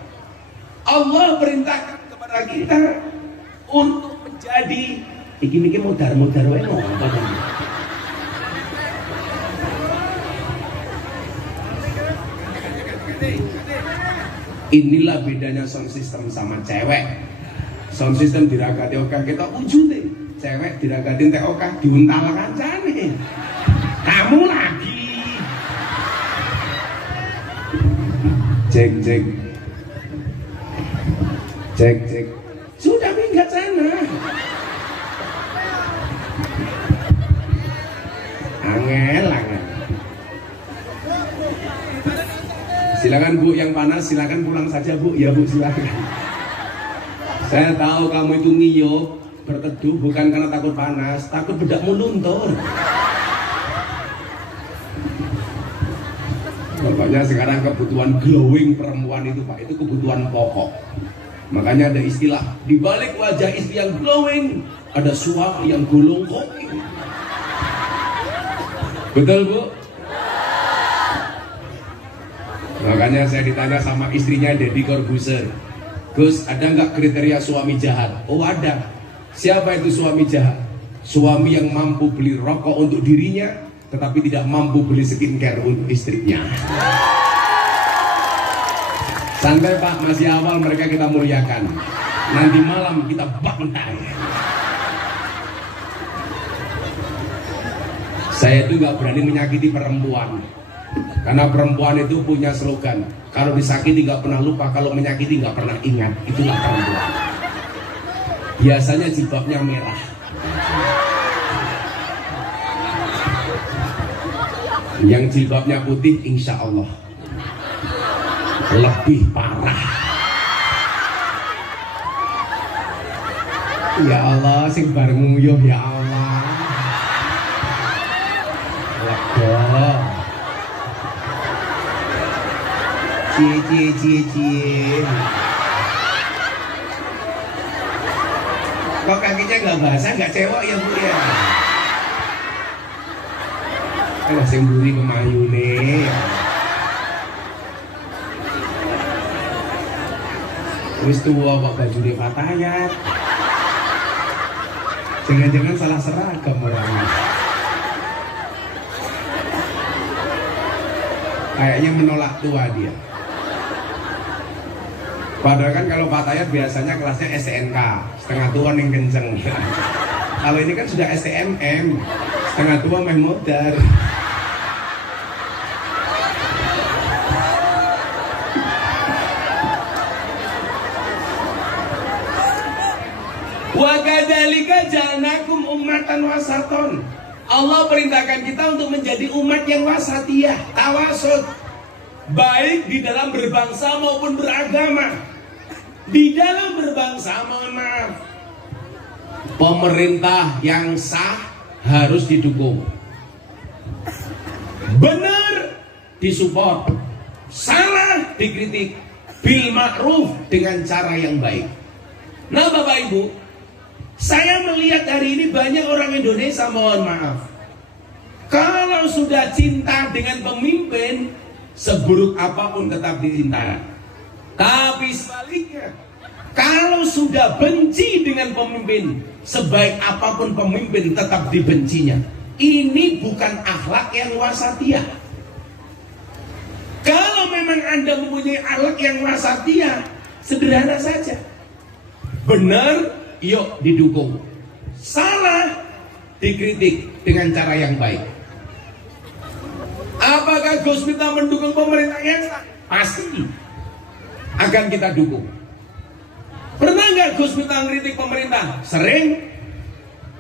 Allah perintahkan kepada kita untuk menjadi iki modar-modar wae ngono. Inilah bedanya sound system sama cewek. Sound system diragati okah kita wujute. Cewek diragati tek okah diuntal kancane. Kamu lagi. Cek. Cek, cek. Sudah minggat sana. Angel. Silakan Bu yang panas, silakan pulang saja Bu. Ya Bu, silakan. Saya tahu kamu itu ngiyup, berteduh bukan karena takut panas, takut bedakmu luntur. Pokoknya sekarang kebutuhan glowing perempuan itu Pak, itu kebutuhan pokok. Makanya ada istilah, di balik wajah istri yang glowing ada suami yang gulung kopi. Betul Bu? Makanya saya ditanya sama istrinya Deddy Corbuzier, Gus, ada nggak kriteria suami jahat? Oh ada. Siapa itu suami jahat? Suami yang mampu beli rokok untuk dirinya, tetapi tidak mampu beli skincare untuk istrinya. Santai Pak, masih awal, mereka kita muliakan. Nanti malam kita bantai. Saya itu nggak berani menyakiti perempuan, karena perempuan itu punya slogan, kalau disakiti nggak pernah lupa, kalau menyakiti nggak pernah ingat. Itulah perempuan. Biasanya jilbabnya merah. Yang jilbabnya putih, insya Allah lebih parah. Ya Allah, sing bar nguyuh ya Allah. Lega. Cie. Kok kakinya nggak basah, nggak cewek ya Bu ya? Kalau sing mburi kemayu nih. Wis tua kok bajune Fatayat. Jangan-jangan salah seragam orangnya. Kayaknya menolak tua dia. Padahal kan kalau Fatayat biasanya kelasnya STNK, setengah tua yang kenceng. Kalau ini kan sudah STMM, setengah tua meh modar. Wa kadzalika ja'alnakum ummatan wasaton. Allah perintahkan kita untuk menjadi umat yang wasatiyah, tawasud, baik di dalam berbangsa maupun beragama. Di dalam berbangsa, mohon maaf, pemerintah yang sah harus didukung, benar disupport, salah dikritik, bil ma'ruf dengan cara yang baik. Nah Bapak Ibu, saya melihat hari ini banyak orang Indonesia, mohon maaf, kalau sudah cinta dengan pemimpin, seburuk apapun tetap dicintai. Tapi sebaliknya, kalau sudah benci dengan pemimpin, sebaik apapun pemimpin tetap dibencinya. Ini bukan akhlak yang wasatiyah. Kalau memang Anda mempunyai akhlak yang wasatiyah, sederhana saja. Benar, yuk didukung. Salah, dikritik dengan cara yang baik. Apakah Gus Miftah mendukung pemerintah yang sah? Pasti akan kita dukung. Pernah nggak Gus Miftah ngeritik pemerintah? Sering.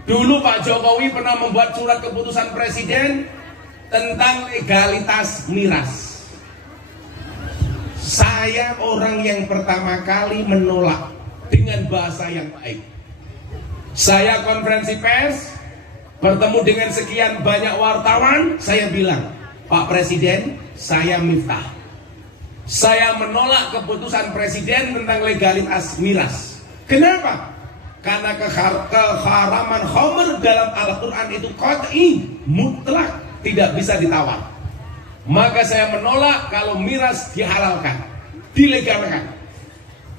Dulu Pak Jokowi pernah membuat surat keputusan presiden tentang legalitas miras. Saya orang yang pertama kali menolak dengan bahasa yang baik. Saya konferensi pers, bertemu dengan sekian banyak wartawan, saya bilang, Pak Presiden, saya Miftah, saya menolak keputusan presiden tentang legalitas miras. Kenapa? Karena keharaman khamr dalam Al-Quran itu qat'i, mutlak, tidak bisa ditawar. Maka saya menolak kalau miras dihalalkan, dilegalkan.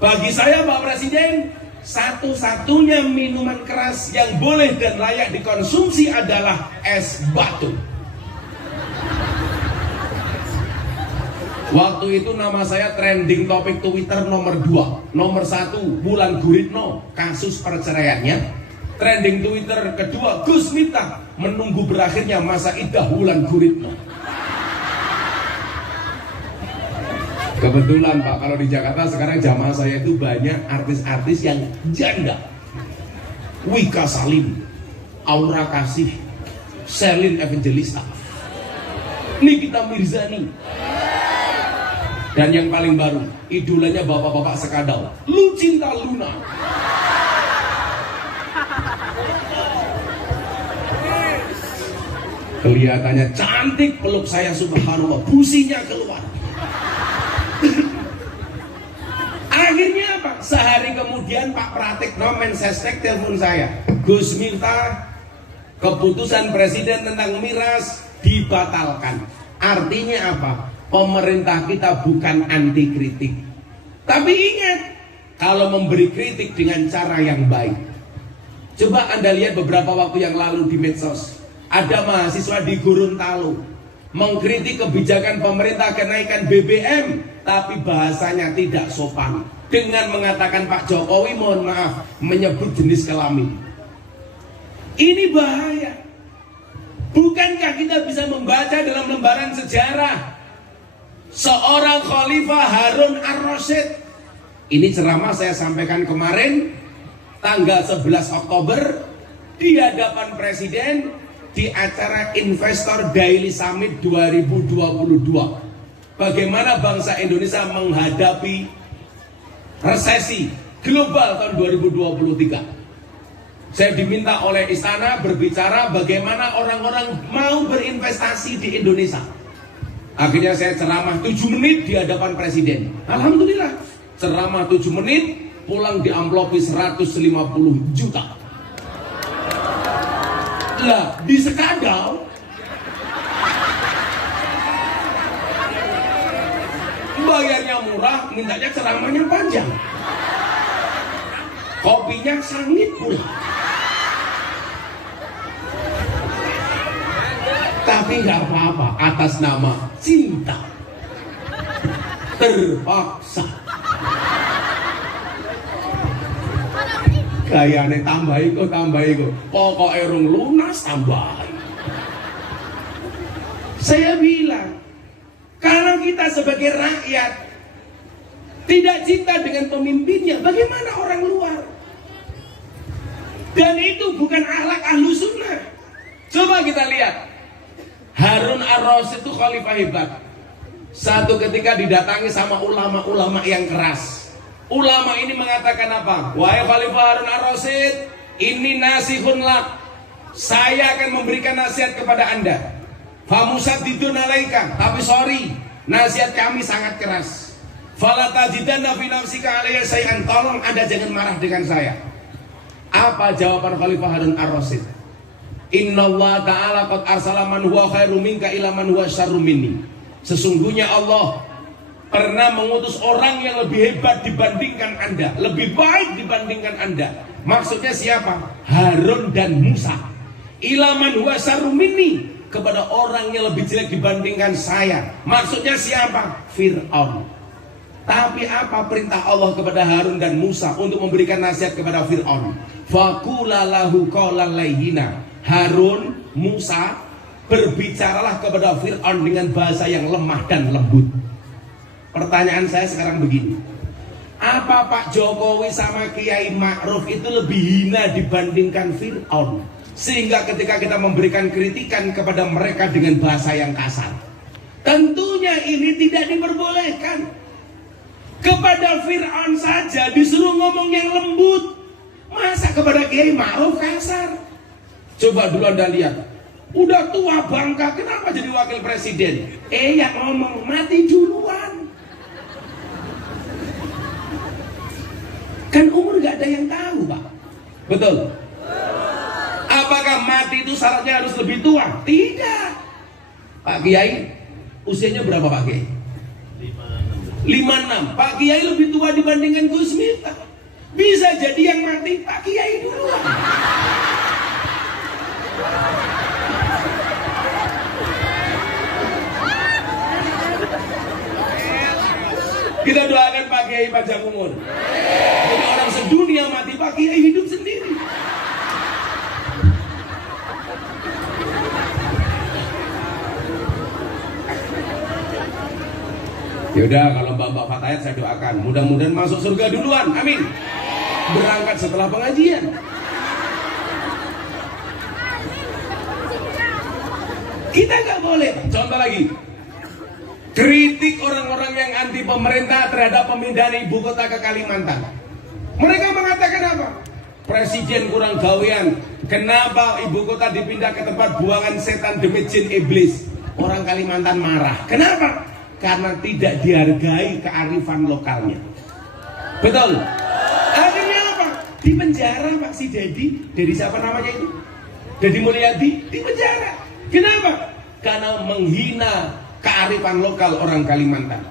Bagi saya Pak Presiden, satu-satunya minuman keras yang boleh dan layak dikonsumsi adalah es batu. Waktu itu nama saya trending topik Twitter nomor 2. Nomor 1, Wulan Guritno, kasus perceraiannya. Trending Twitter kedua, Gus Miftah menunggu berakhirnya masa iddah Wulan Guritno. Kebetulan Pak, kalau di Jakarta sekarang jamaah saya itu banyak artis-artis yang janda. Wika Salim, Aura Kasih, Selin Evangelista, Nikita Mirzani, dan yang paling baru, idolanya bapak-bapak sekadau, Lucinta Luna. Kelihatannya cantik, peluk saya subhanallah, businya keluar. Akhirnya apa? Sehari kemudian Pak Pratikno Mensesnek telepon saya, Gus Miftah, keputusan Presiden tentang miras dibatalkan. Artinya apa? Pemerintah kita bukan anti kritik, tapi ingat, kalau memberi kritik dengan cara yang baik. Coba Anda lihat beberapa waktu yang lalu di medsos, ada mahasiswa di Gorontalo mengkritik kebijakan pemerintah kenaikan BBM, tapi bahasanya tidak sopan dengan mengatakan Pak Jokowi mohon maaf menyebut jenis kelamin. Ini bahaya. Bukankah kita bisa membaca dalam lembaran sejarah seorang Khalifah Harun Ar-Rasyid? Ini ceramah saya sampaikan kemarin tanggal 11 Oktober di hadapan Presiden di acara Investor Daily Summit 2022. Bagaimana bangsa Indonesia menghadapi resesi global tahun 2023. Saya diminta oleh istana berbicara bagaimana orang-orang mau berinvestasi di Indonesia. Akhirnya saya ceramah 7 menit di hadapan Presiden. Alhamdulillah, ceramah 7 menit pulang diamplopi 150 juta. Lah, di Sekadau bayarnya murah, mintanya ceramahnya panjang, kopinya sangit pula. Tapi nggak apa-apa, atas nama cinta terpaksa. Gayane tambahi kok, pokok erung lunas tambahi. Saya bilang, kalau kita sebagai rakyat tidak cinta dengan pemimpinnya, bagaimana orang luar? Dan itu bukan akhlak ahlu sunnah. Coba kita lihat, Harun Ar-Rasyid itu khalifah hebat. Satu ketika didatangi sama ulama-ulama yang keras. Ulama ini mengatakan apa? Wahai Khalifah Harun Ar-Rasyid, ini nasihun lak. Saya akan memberikan nasihat kepada Anda. Famusaddidun alaika, tapi sorry, nasihat kami sangat keras. Fala tajidanna fi nafsika alayya syai'an, tolong Anda jangan marah dengan saya. Apa jawaban Khalifah Harun Ar-Rasyid? Innallaha ta'ala qad arsala man huwa khairum minka ila man huwa syarrum minni. Sesungguhnya Allah pernah mengutus orang yang lebih hebat dibandingkan Anda, lebih baik dibandingkan Anda. Maksudnya siapa? Harun dan Musa. Ila man huwa syarrum minni, kepada orang yang lebih jelek dibandingkan saya. Maksudnya siapa? Fir'aun. Tapi apa perintah Allah kepada Harun dan Musa untuk memberikan nasihat kepada Fir'aun? Faqula lahu qawlan layyina. Harun, Musa, berbicaralah kepada Fir'aun dengan bahasa yang lemah dan lembut. Pertanyaan saya sekarang begini, apa Pak Jokowi sama Kiai Ma'ruf itu lebih hina dibandingkan Fir'aun? Sehingga ketika kita memberikan kritikan kepada mereka dengan bahasa yang kasar, tentunya ini tidak diperbolehkan. Kepada Fir'aun saja disuruh ngomong yang lembut, masa kepada Kiai Ma'ruf kasar? Coba dulu Anda lihat, udah tua bangka, kenapa jadi wakil presiden? Yang ngomong mati duluan. Kan umur gak ada yang tahu Pak. Betul? Apakah mati itu syaratnya harus lebih tua? Tidak. Pak Kiai, usianya berapa Pak Kiai? 56. Pak Kiai lebih tua dibandingkan Gus Miftah. Bisa jadi yang mati Pak Kiai duluan. Kita doakan Pak Kiai panjang umur. Jadi orang sedunia mati, Pak Kiai hidup sendiri. Yaudah, kalau Mbak Fatayat saya doakan mudah-mudahan masuk surga duluan, amin. Berangkat setelah pengajian. Kita nggak boleh. Contoh lagi, kritik orang-orang yang anti pemerintah terhadap pemindahan ibu kota ke Kalimantan. Mereka mengatakan apa? Presiden kurang gawean. Kenapa ibu kota dipindah ke tempat buangan setan demi jin iblis? Orang Kalimantan marah. Kenapa? Karena tidak dihargai kearifan lokalnya. Betul. Akhirnya apa? Di penjara Pak si Dedi. Dari siapa namanya itu? Dedi Mulyadi di penjara. Kenapa? Karena menghina kearifan lokal orang Kalimantan.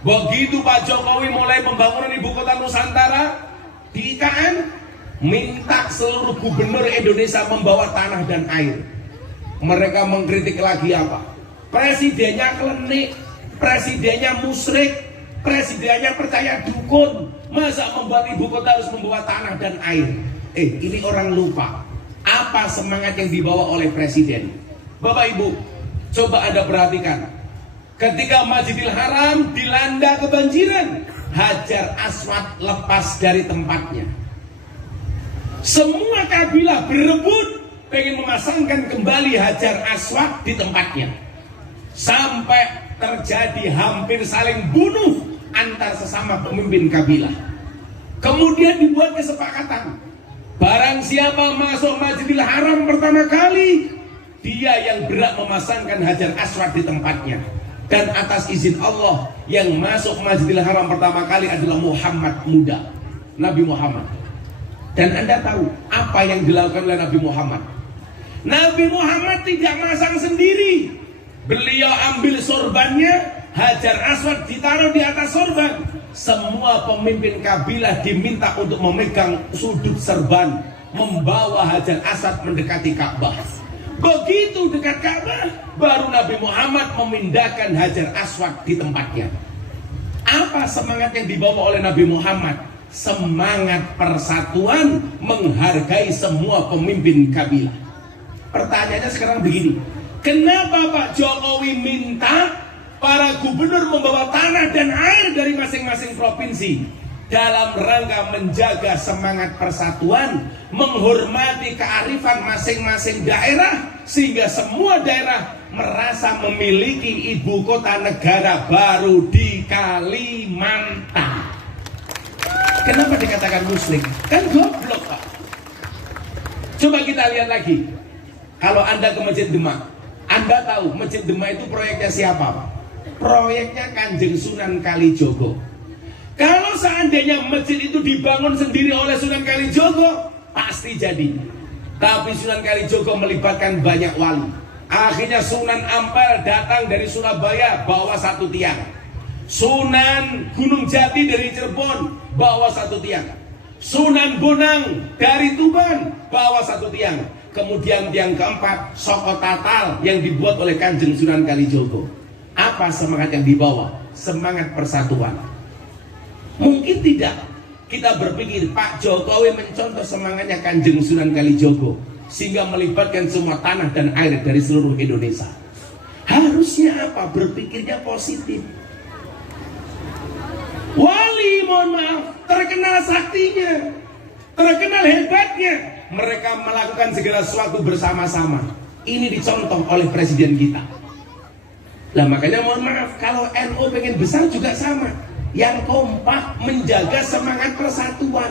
Begitu Pak Jokowi mulai pembangunan ibu kota Nusantara di IKN, minta seluruh gubernur Indonesia membawa tanah dan air. Mereka mengkritik lagi apa? Presidennya klenik, presidennya musyrik, presidennya percaya dukun. Masa membuat ibu kota harus membawa tanah dan air? Ini orang lupa apa semangat yang dibawa oleh presiden. Bapak Ibu, coba Anda perhatikan. Ketika Masjidil Haram dilanda kebanjiran, Hajar Aswad lepas dari tempatnya. Semua kabilah berebut pengen memasangkan kembali Hajar Aswad di tempatnya. Sampai terjadi hampir saling bunuh antar sesama pemimpin kabilah. Kemudian dibuat kesepakatan, barang siapa masuk Masjidil Haram pertama kali, dia yang berhak memasangkan Hajar Aswad di tempatnya. Dan atas izin Allah, yang masuk Masjidil Haram pertama kali adalah Muhammad muda, Nabi Muhammad. Dan Anda tahu apa yang dilakukan oleh Nabi Muhammad? Nabi Muhammad tidak masang sendiri. Beliau ambil sorbannya, Hajar Aswad ditaruh di atas sorban. Semua pemimpin kabilah diminta untuk memegang sudut serban, membawa Hajar Aswad mendekati Ka'bah. Begitu dekat Ka'bah, baru Nabi Muhammad memindahkan Hajar Aswad di tempatnya. Apa semangat yang dibawa oleh Nabi Muhammad? Semangat persatuan, menghargai semua pemimpin kabilah. Pertanyaannya sekarang begini, kenapa Pak Jokowi minta para gubernur membawa tanah dan air dari masing-masing provinsi? Dalam rangka menjaga semangat persatuan, menghormati kearifan masing-masing daerah, sehingga semua daerah merasa memiliki ibu kota negara baru di Kalimantan. Kenapa dikatakan muslim? Kan goblok Pak. Coba kita lihat lagi. Kalau Anda ke Masjid Demak, Anda tahu Masjid Demak itu proyeknya siapa Pak? Proyeknya Kanjeng Sunan Kalijogo. Kalau seandainya masjid itu dibangun sendiri oleh Sunan Kalijogo, pasti jadi. Tapi Sunan Kalijogo melibatkan banyak wali. Akhirnya Sunan Ampel datang dari Surabaya bawa satu tiang. Sunan Gunung Jati dari Cirebon bawa satu tiang. Sunan Bonang dari Tuban bawa satu tiang. Kemudian tiang keempat Soko Tatal yang dibuat oleh Kanjeng Sunan Kalijogo. Apa semangat yang dibawa? Semangat persatuan. Mungkin tidak kita berpikir Pak Jokowi mencontoh semangatnya Kanjeng Sunan Kalijogo sehingga melibatkan semua tanah dan air dari seluruh Indonesia. Harusnya apa? Berpikirnya positif. Wali, mohon maaf, terkenal saktinya, terkenal hebatnya. Mereka melakukan segala sesuatu bersama-sama. Ini dicontoh oleh presiden kita. Nah makanya mohon maaf, kalau NU pengen besar juga sama, yang kompak menjaga semangat persatuan.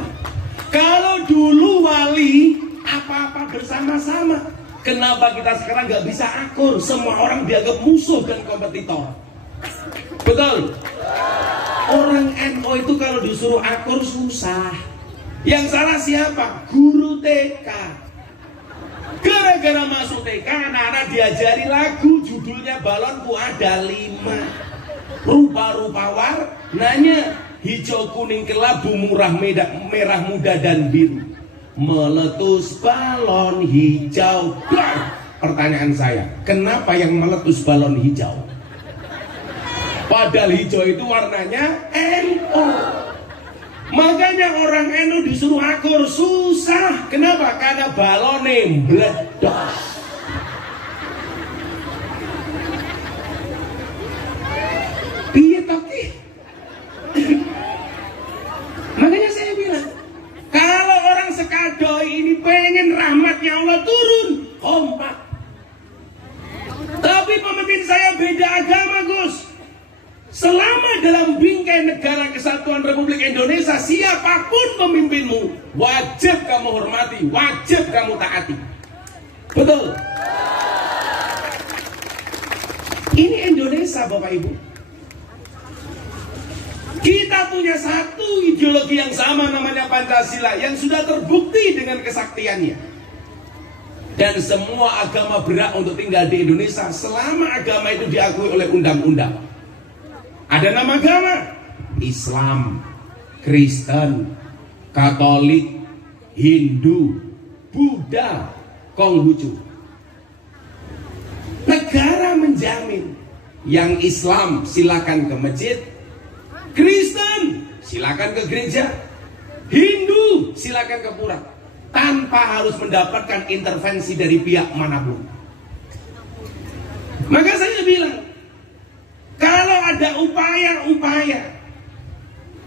Kalau dulu wali apa-apa bersama-sama, kenapa kita sekarang nggak bisa akur? Semua orang dianggap musuh dan kompetitor. Betul? Orang NU itu kalau disuruh akur susah. Yang salah siapa? Guru TK. Gara-gara masuk TK, anak-anak diajari lagu, judulnya Balonku Ada 5. Rupa-rupa warnanya hijau, kuning, kelabu, merah muda dan biru. Meletus balon hijau. Pertanyaan saya, kenapa yang meletus balon hijau? Padahal hijau itu warnanya NU. Makanya orang NU disuruh akur susah. Kenapa? Karena balonnya meledos. Piye tapi Maka siapapun pemimpinmu, wajib kamu hormati, wajib kamu taati. Betul? Ini Indonesia, Bapak Ibu. Kita punya satu ideologi yang sama, namanya Pancasila, yang sudah terbukti dengan kesaktiannya. Dan semua agama berhak untuk tinggal di Indonesia selama agama itu diakui oleh undang-undang. Ada 6 agama: Islam, Kristen, Katolik, Hindu, Buddha, Konghucu. Negara menjamin yang Islam silakan ke masjid, Kristen silakan ke gereja, Hindu silakan ke pura, tanpa harus mendapatkan intervensi dari pihak manapun. Maka saya bilang, kalau ada upaya-upaya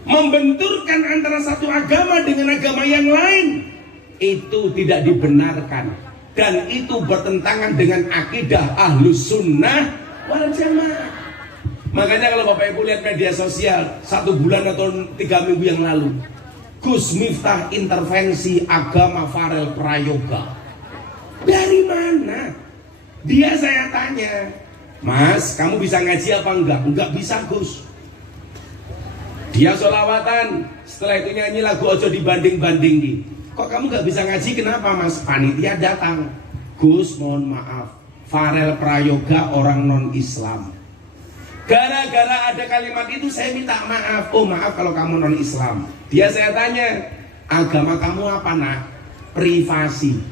membenturkan antara satu agama dengan agama yang lain, itu tidak dibenarkan. Dan itu bertentangan dengan akidah Ahlus Sunnah wal Jamaah. Makanya kalau Bapak Ibu lihat media sosial 1 bulan atau 3 minggu yang lalu, Gus Miftah intervensi agama Farel Prayoga. Dari mana? Dia saya tanya, Mas, kamu bisa ngaji apa enggak? Enggak bisa, Gus. Dia sholawatan, setelah itu nyanyi lagu Ojo Dibanding-bandingin. Kok kamu gak bisa ngaji? Kenapa, Mas? Panitia datang. Gus, mohon maaf, Farel Prayoga orang non-Islam. Gara-gara ada kalimat itu saya minta maaf. Oh, maaf kalau kamu non-Islam. Dia saya tanya, agama kamu apa, Nak? Privasi.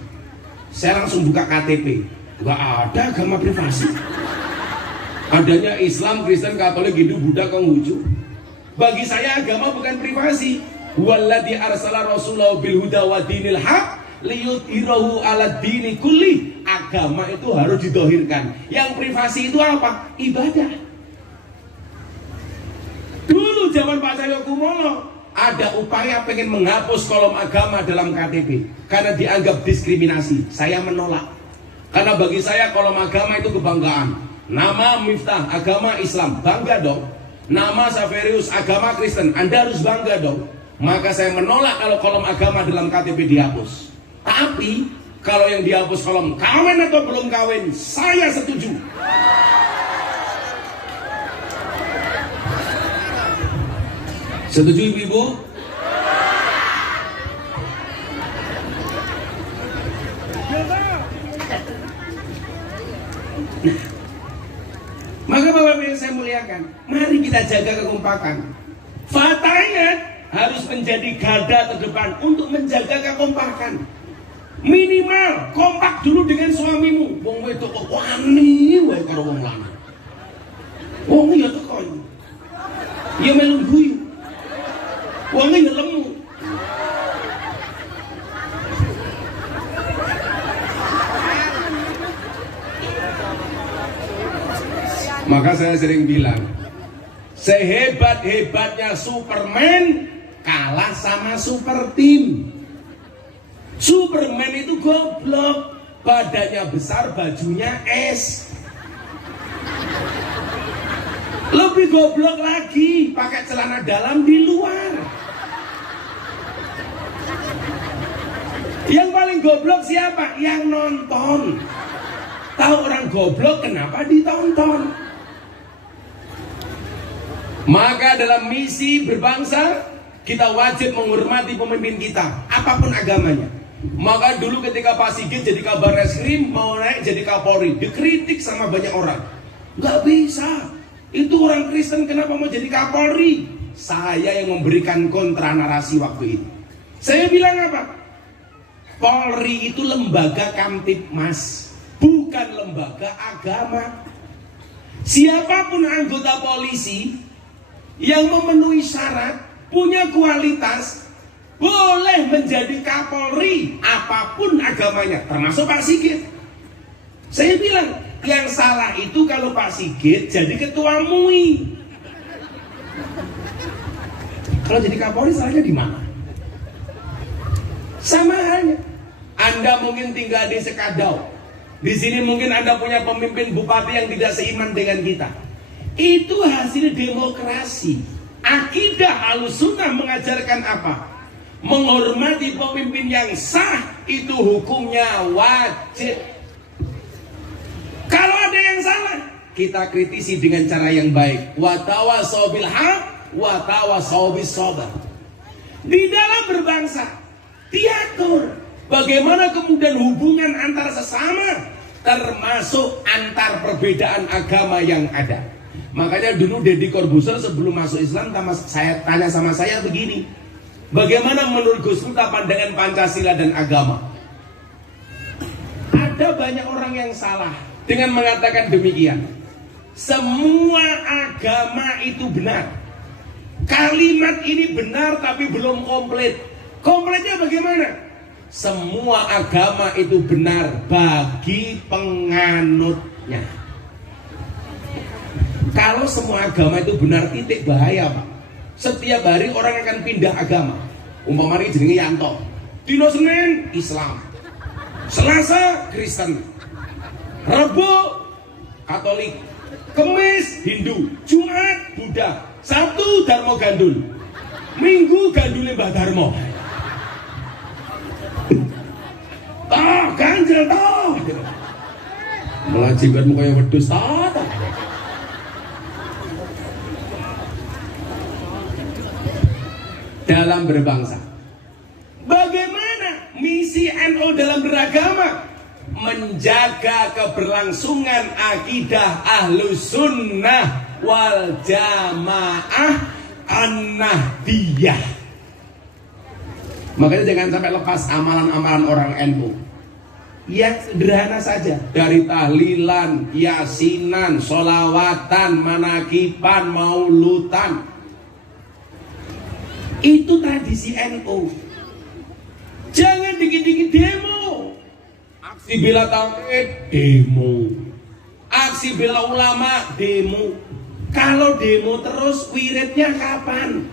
Saya langsung buka KTP. Gak ada agama privasi. Adanya Islam, Kristen, Katolik, Hindu, Buddha, Konghucu. Bagi saya agama bukan privasi. Walladzi arsala rasulahu bil huda wa dinil haq liyudhhirahu 'alad dini kulli. Agama itu harus didohirkan. Yang privasi itu apa? Ibadah. Dulu zaman Pak Cahyokumolo ada upaya pengen menghapus kolom agama dalam KTP karena dianggap diskriminasi. Saya menolak. Karena bagi saya kolom agama itu kebanggaan. Nama Miftah agama Islam, bangga dong. Nama Saverius agama Kristen, Anda harus bangga dong. Maka saya menolak kalau kolom agama dalam KTP dihapus. Tapi kalau yang dihapus kolom kawin atau belum kawin, saya setuju. Setuju Ibu-ibu? Maka Bapak-Ibu yang saya muliakan, mari kita jaga kekompakan. Fatayat harus menjadi garda terdepan untuk menjaga kekompakan. Minimal kompak dulu dengan suamimu. Wong wedok kok wani wae karo wong lanang. Wong ya teko iki. Ya melu guyu. Wong ya lemu. Maka saya sering bilang, sehebat-hebatnya Superman kalah sama super team. Superman itu goblok, badannya besar, bajunya es. Lebih goblok lagi, pakai celana dalam di luar. Yang paling goblok siapa? Yang nonton. Tahu orang goblok kenapa ditonton? Maka dalam misi berbangsa, kita wajib menghormati pemimpin kita, apapun agamanya. Maka dulu ketika Pak Sigit jadi kabar reskrim, mau naik jadi Kapolri, dikritik sama banyak orang. Gak bisa, itu orang Kristen kenapa mau jadi Kapolri? Saya yang memberikan kontra narasi waktu itu. Saya bilang apa? Polri itu lembaga kamtipmas, bukan lembaga agama. Siapapun anggota polisi yang memenuhi syarat, punya kualitas, boleh menjadi Kapolri apapun agamanya, termasuk Pak Sigit. Saya bilang, yang salah itu kalau Pak Sigit jadi ketua MUI. Kalau jadi Kapolri salahnya di mana? Sama halnya. Anda mungkin tinggal di Sekadau. Di sini mungkin Anda punya pemimpin bupati yang tidak seiman dengan kita. Itu hasil demokrasi. Akidah Ahlussunnah mengajarkan apa? Menghormati pemimpin yang sah itu hukumnya wajib. Kalau ada yang salah, kita kritisi dengan cara yang baik. Wa tawassaw bil haq wa tawassaw bis sabr. Di dalam berbangsa diatur bagaimana kemudian hubungan antar sesama, termasuk antar perbedaan agama yang ada. Makanya dulu Deddy Corbuzier sebelum masuk Islam tanya sama saya begini, bagaimana menurut Gus Miftah pandangan Pancasila dan agama? Ada banyak orang yang salah dengan mengatakan demikian. Semua agama itu benar. Kalimat ini benar tapi belum komplit. Komplitnya bagaimana? Semua agama itu benar bagi penganutnya. Kalau semua agama itu benar, titik, bahaya Pak. Setiap hari orang akan pindah agama. Umpamanya jenenge Yanto, dino Senin Islam, Selasa Kristen, Rebo Katolik, Kemis Hindu, Jumat Buddha, Sabtu Darmo Gandul, Minggu Gandule Mbah Darmo. Toh ganjel toh. Malah jenggot mukanya wedhus toh. Dalam berbangsa, bagaimana misi NU dalam beragama? Menjaga keberlangsungan akidah Ahlussunnah wal Jamaah An-Nahdiyah. Makanya jangan sampai lepas amalan-amalan orang NU. Yang sederhana saja, dari tahlilan, yasinan, solawatan, manakiban, maulutan. Itu tradisi NU. Jangan dikit-dikit demo. Aksi bela tauhid demo. Aksi bela ulama demo. Kalau demo terus wiridnya kapan?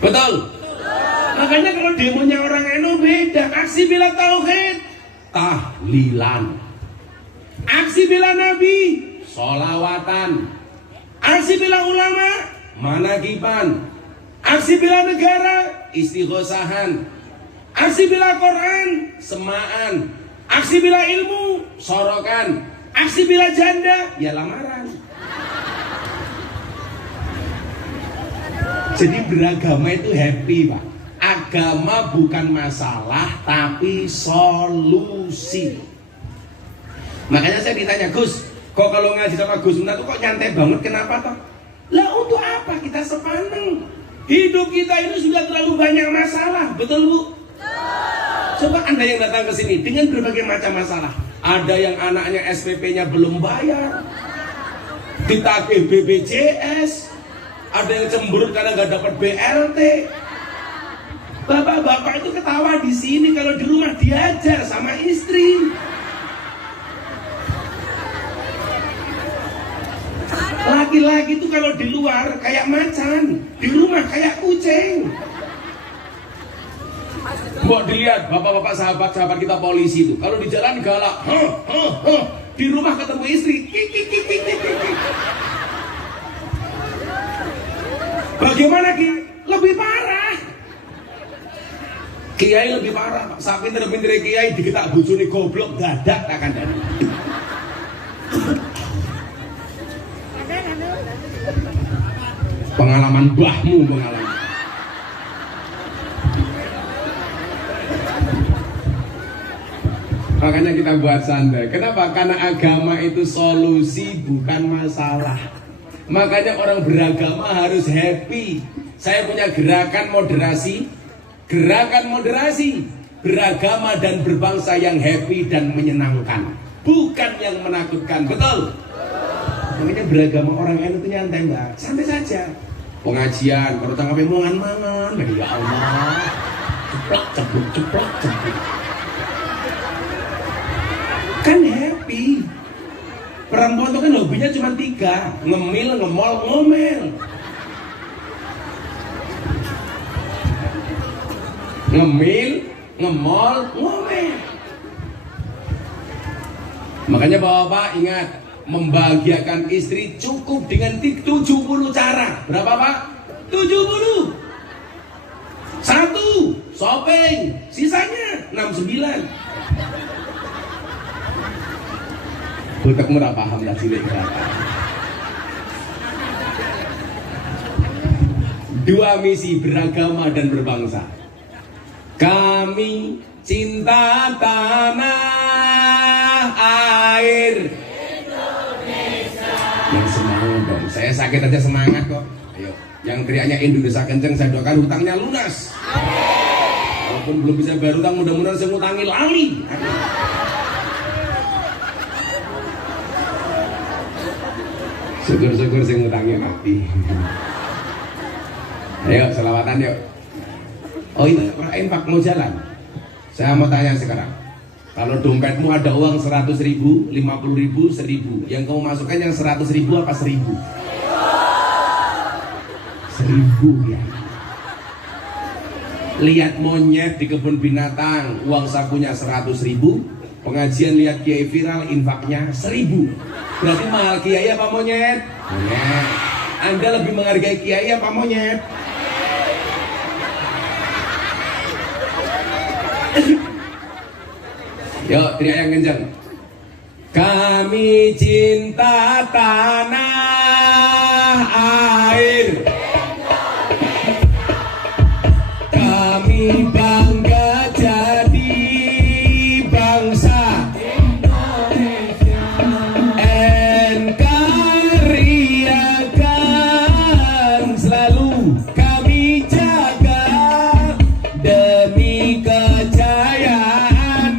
Betul? Makanya kalau demonya orang NU beda. Aksi bela tauhid tahlilan. Aksi bela Nabi sholawatan. Aksi bela ulama manakiban. Aksi bela negara istighosahan. Aksi bela Quran semaan. Aksi bela ilmu sorokan. Aksi bela janda ya lamaran. Jadi beragama itu happy Pak. Agama bukan masalah tapi solusi. Makanya saya ditanya, Gus, kok kalau ngaji sama Gus Miftah tuh kok nyantai banget, kenapa toh? Lah untuk apa kita sepaneng? Hidup kita ini sudah terlalu banyak masalah, betul Bu? Coba Anda yang datang ke sini dengan berbagai macam masalah. Ada yang anaknya SPP-nya belum bayar, ditagih BPJS, ada yang cemberut karena nggak dapat BLT. Bapak-bapak itu ketawa di sini, kalau di rumah diajar sama istri. Laki-laki itu kalau di luar kayak macan, di rumah kayak kucing. Mbok dilihat bapak-bapak sahabat-sahabat kita polisi itu, kalau di jalan galak, di rumah ketemu istri, bagaimana Ki? Lebih parah. Kiai lebih parah, sak pinter-pinter kiai digetak bojone goblok dadak akan dadak. Pengalaman mbahmu pengalaman. Makanya kita buat santai. Kenapa? Karena agama itu solusi bukan masalah. Makanya orang beragama harus happy. Saya punya gerakan moderasi. Gerakan moderasi, beragama dan berbangsa yang happy dan menyenangkan, bukan yang menakutkan, betul? Makanya beragama orang NU itu nyantai Mbak, santai saja. Pengajian, kalau tangkapnya mangan-mangan, ya Allah, ceplok. Kan happy. Perempuan itu kan hobinya cuma 3, ngemil, ngemol, ngomel. Ngemil, ngemol, ngomel. Makanya bapak-bapak ingat, Membahagiakan istri cukup dengan 70 cara. Berapa Pak? 70. 1 shopping, sisanya 69. Butek murah paham lah cilik berapa. 2 misi beragama dan berbangsa. Kami cinta tanah air Indonesia. Yang semangat dong. Saya sakit aja semangat kok. Ayo, yang teriaknya Indonesia kenceng, saya doakan hutangnya lunas. Walaupun belum bisa bayar hutang, mudah-mudahan saya ngutangi lali. Syukur-syukur saya ngutangnya mati. Ayo, selawatan yuk. Oh ini Pak mau jalan. Saya mau tanya sekarang. Kalau dompetmu ada uang 100.000, 50.000, 1.000, yang kamu masukkan yang 100.000 apa 1.000? 1.000 ya. Lihat monyet di kebun binatang, uang sakunya 100.000. Pengajian lihat kiai viral, infaknya 1.000. Berarti mahal kiai apa monyet? Monyet. Anda lebih menghargai kiai apa monyet? Yuk, teriak yang kencang. Kami cinta tanah air Indonesia. Kami bangga jadi bangsa Indonesia. NKRI akan selalu kami jaga demi kejayaan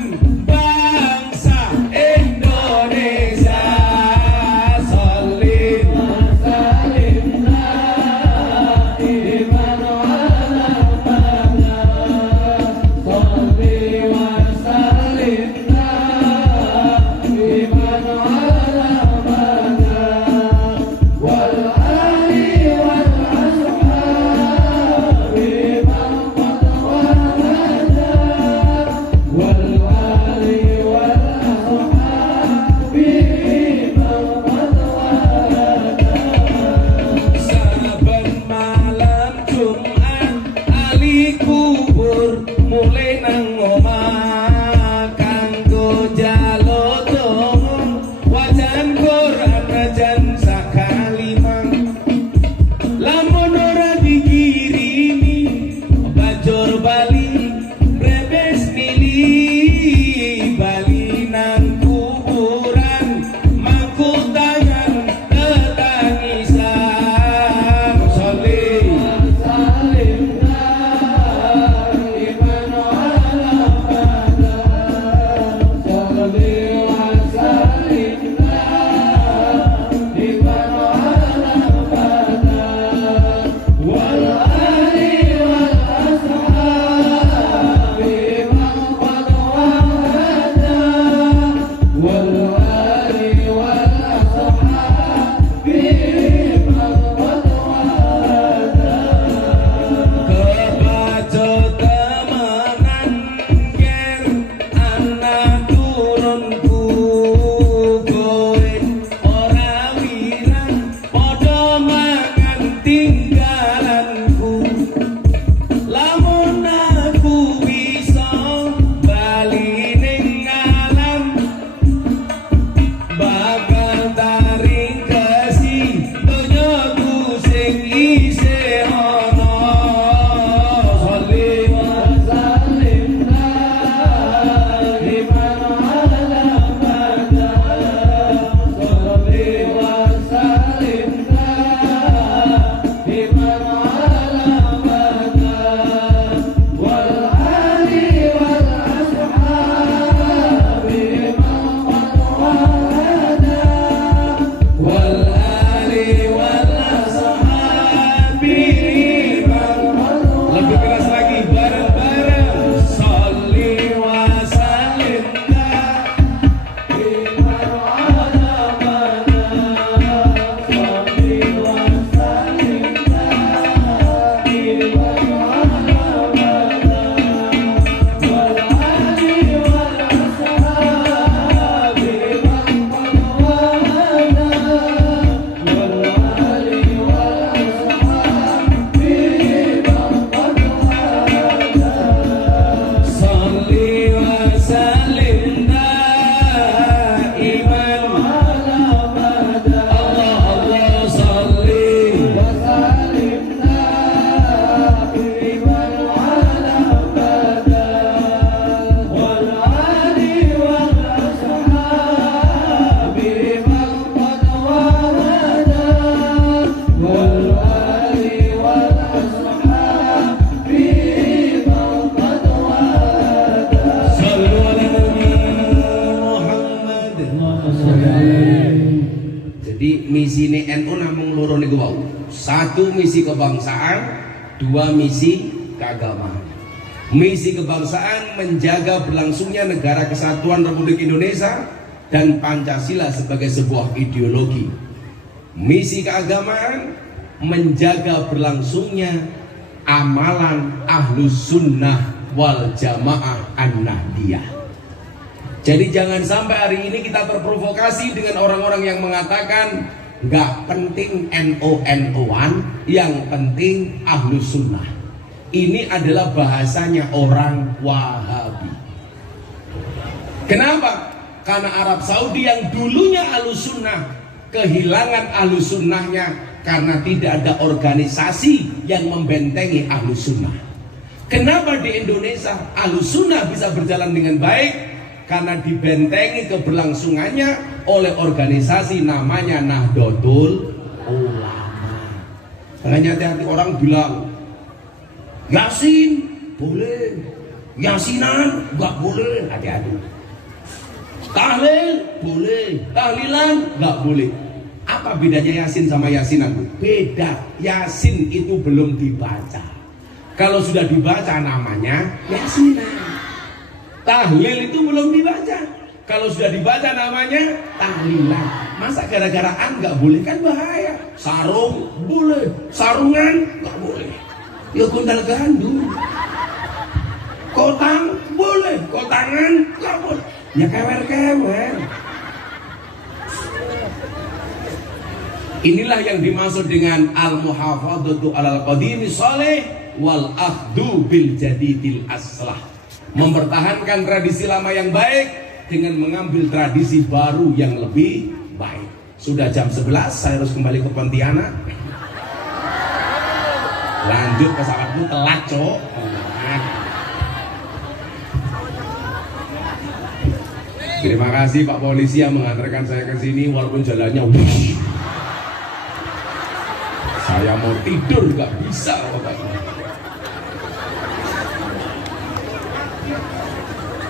misi ini NU namung loro niku wau. Satu misi kebangsaan, dua misi keagamaan. Misi kebangsaan menjaga berlangsungnya negara kesatuan Republik Indonesia dan Pancasila sebagai sebuah ideologi. Misi keagamaan menjaga berlangsungnya amalan Ahlus Sunnah wal Jamaah An-Nahdiyah. Jadi jangan sampai hari ini kita terprovokasi dengan orang-orang yang mengatakan nggak penting NO-NO-an, yang penting Ahlus Sunnah. Ini adalah bahasanya orang Wahabi. Kenapa? Karena Arab Saudi yang dulunya Ahlus Sunnah kehilangan Ahlus Sunnahnya karena tidak ada organisasi yang membentengi Ahlus Sunnah. Kenapa di Indonesia Ahlus Sunnah bisa berjalan dengan baik? Karena dibentengi keberlangsungannya oleh organisasi namanya Nahdlatul Ulama. Makanya hati-hati orang bilang Yasin boleh, Yasinan nggak boleh, hati-hati. Tahlil boleh, tahlilan nggak boleh. Apa bedanya Yasin sama Yasinan? Beda. Yasin itu belum dibaca. Kalau sudah dibaca namanya Yasinan. Tahlil itu belum dibaca. Kalau sudah dibaca namanya tahlilan. Masa gara-gara nggak boleh, kan bahaya. Sarung boleh, sarungan nggak boleh. Ya gondal gandum. Kotang boleh, kotangan nggak boleh. Ya kewer-kewer. Inilah yang dimaksud dengan al-muhafadzatu alal qadimi salih wal akhdu bil jadidil aslah. Mempertahankan tradisi lama yang baik dengan mengambil tradisi baru yang lebih baik. Sudah jam 11, saya harus kembali ke Pontianak. Lanjut pesawatmu telat, Cok. Terima kasih Pak Polisi yang mengantarkan saya ke sini walaupun jalannya saya mau tidur nggak bisa.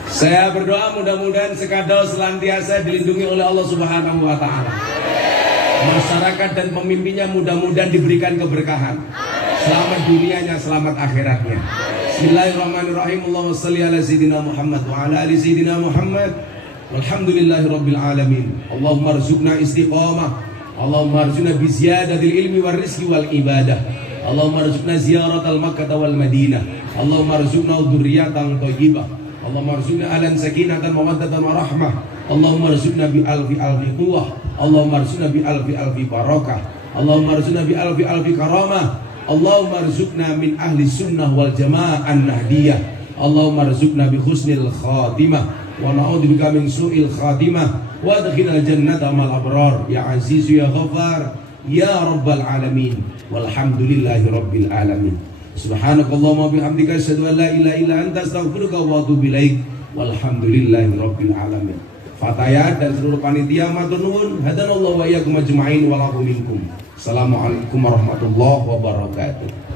Saya berdoa mudah-mudahan Sekadau senantiasa dilindungi oleh Allah Subhanahu wa taala. Masyarakat dan pemimpinnya mudah-mudahan diberikan keberkahan. Selamat dunianya, selamat akhiratnya. Bismillahirrahmanirrahim. Allahumma shalli ala sayyidina Muhammad wa ala ali sayyidina Muhammad. Walhamdulillahirabbil alamin. Allahumma arzuqna istiqamah. Allahumma arzuqna bi ziyadatil ilmi war rizqi wal ibadah. Allahumma arzuqna ziyaratal Makkah wal Madinah. Allahumma arzuqna dzurriyyatan thayyibah. Allahumma arzuqna alan sakinatan mawaddatan wa rahmah. Allahumma arzuqna bi alfi quwwah. Allahumma arzuqna bi alfi barakah. Allahumma arzuqna bi alfi karamah. Allahumma arzuqna min ahli sunnah wal jamaah an-nahdiyah. Allahumma arzuqna bi husnil khatimah wa na'udzubika min su'il khatimah wa adkhilna jannata ma'al abrar ya aziz ya ghaffar ya rabbal alamin walhamdulillahi rabbil alamin. Subhanakallahumma bihamdika asyhadu an la ilaha illa anta astaghfiruka wa atubu ilaik walhamdulillahi rabbil alamin. Fatayat dan seluruh panitia matur nuwun, hadanallahu wa iyyakum ajma'in wa lakum minkum. Assalamualaikum warahmatullahi wabarakatuh.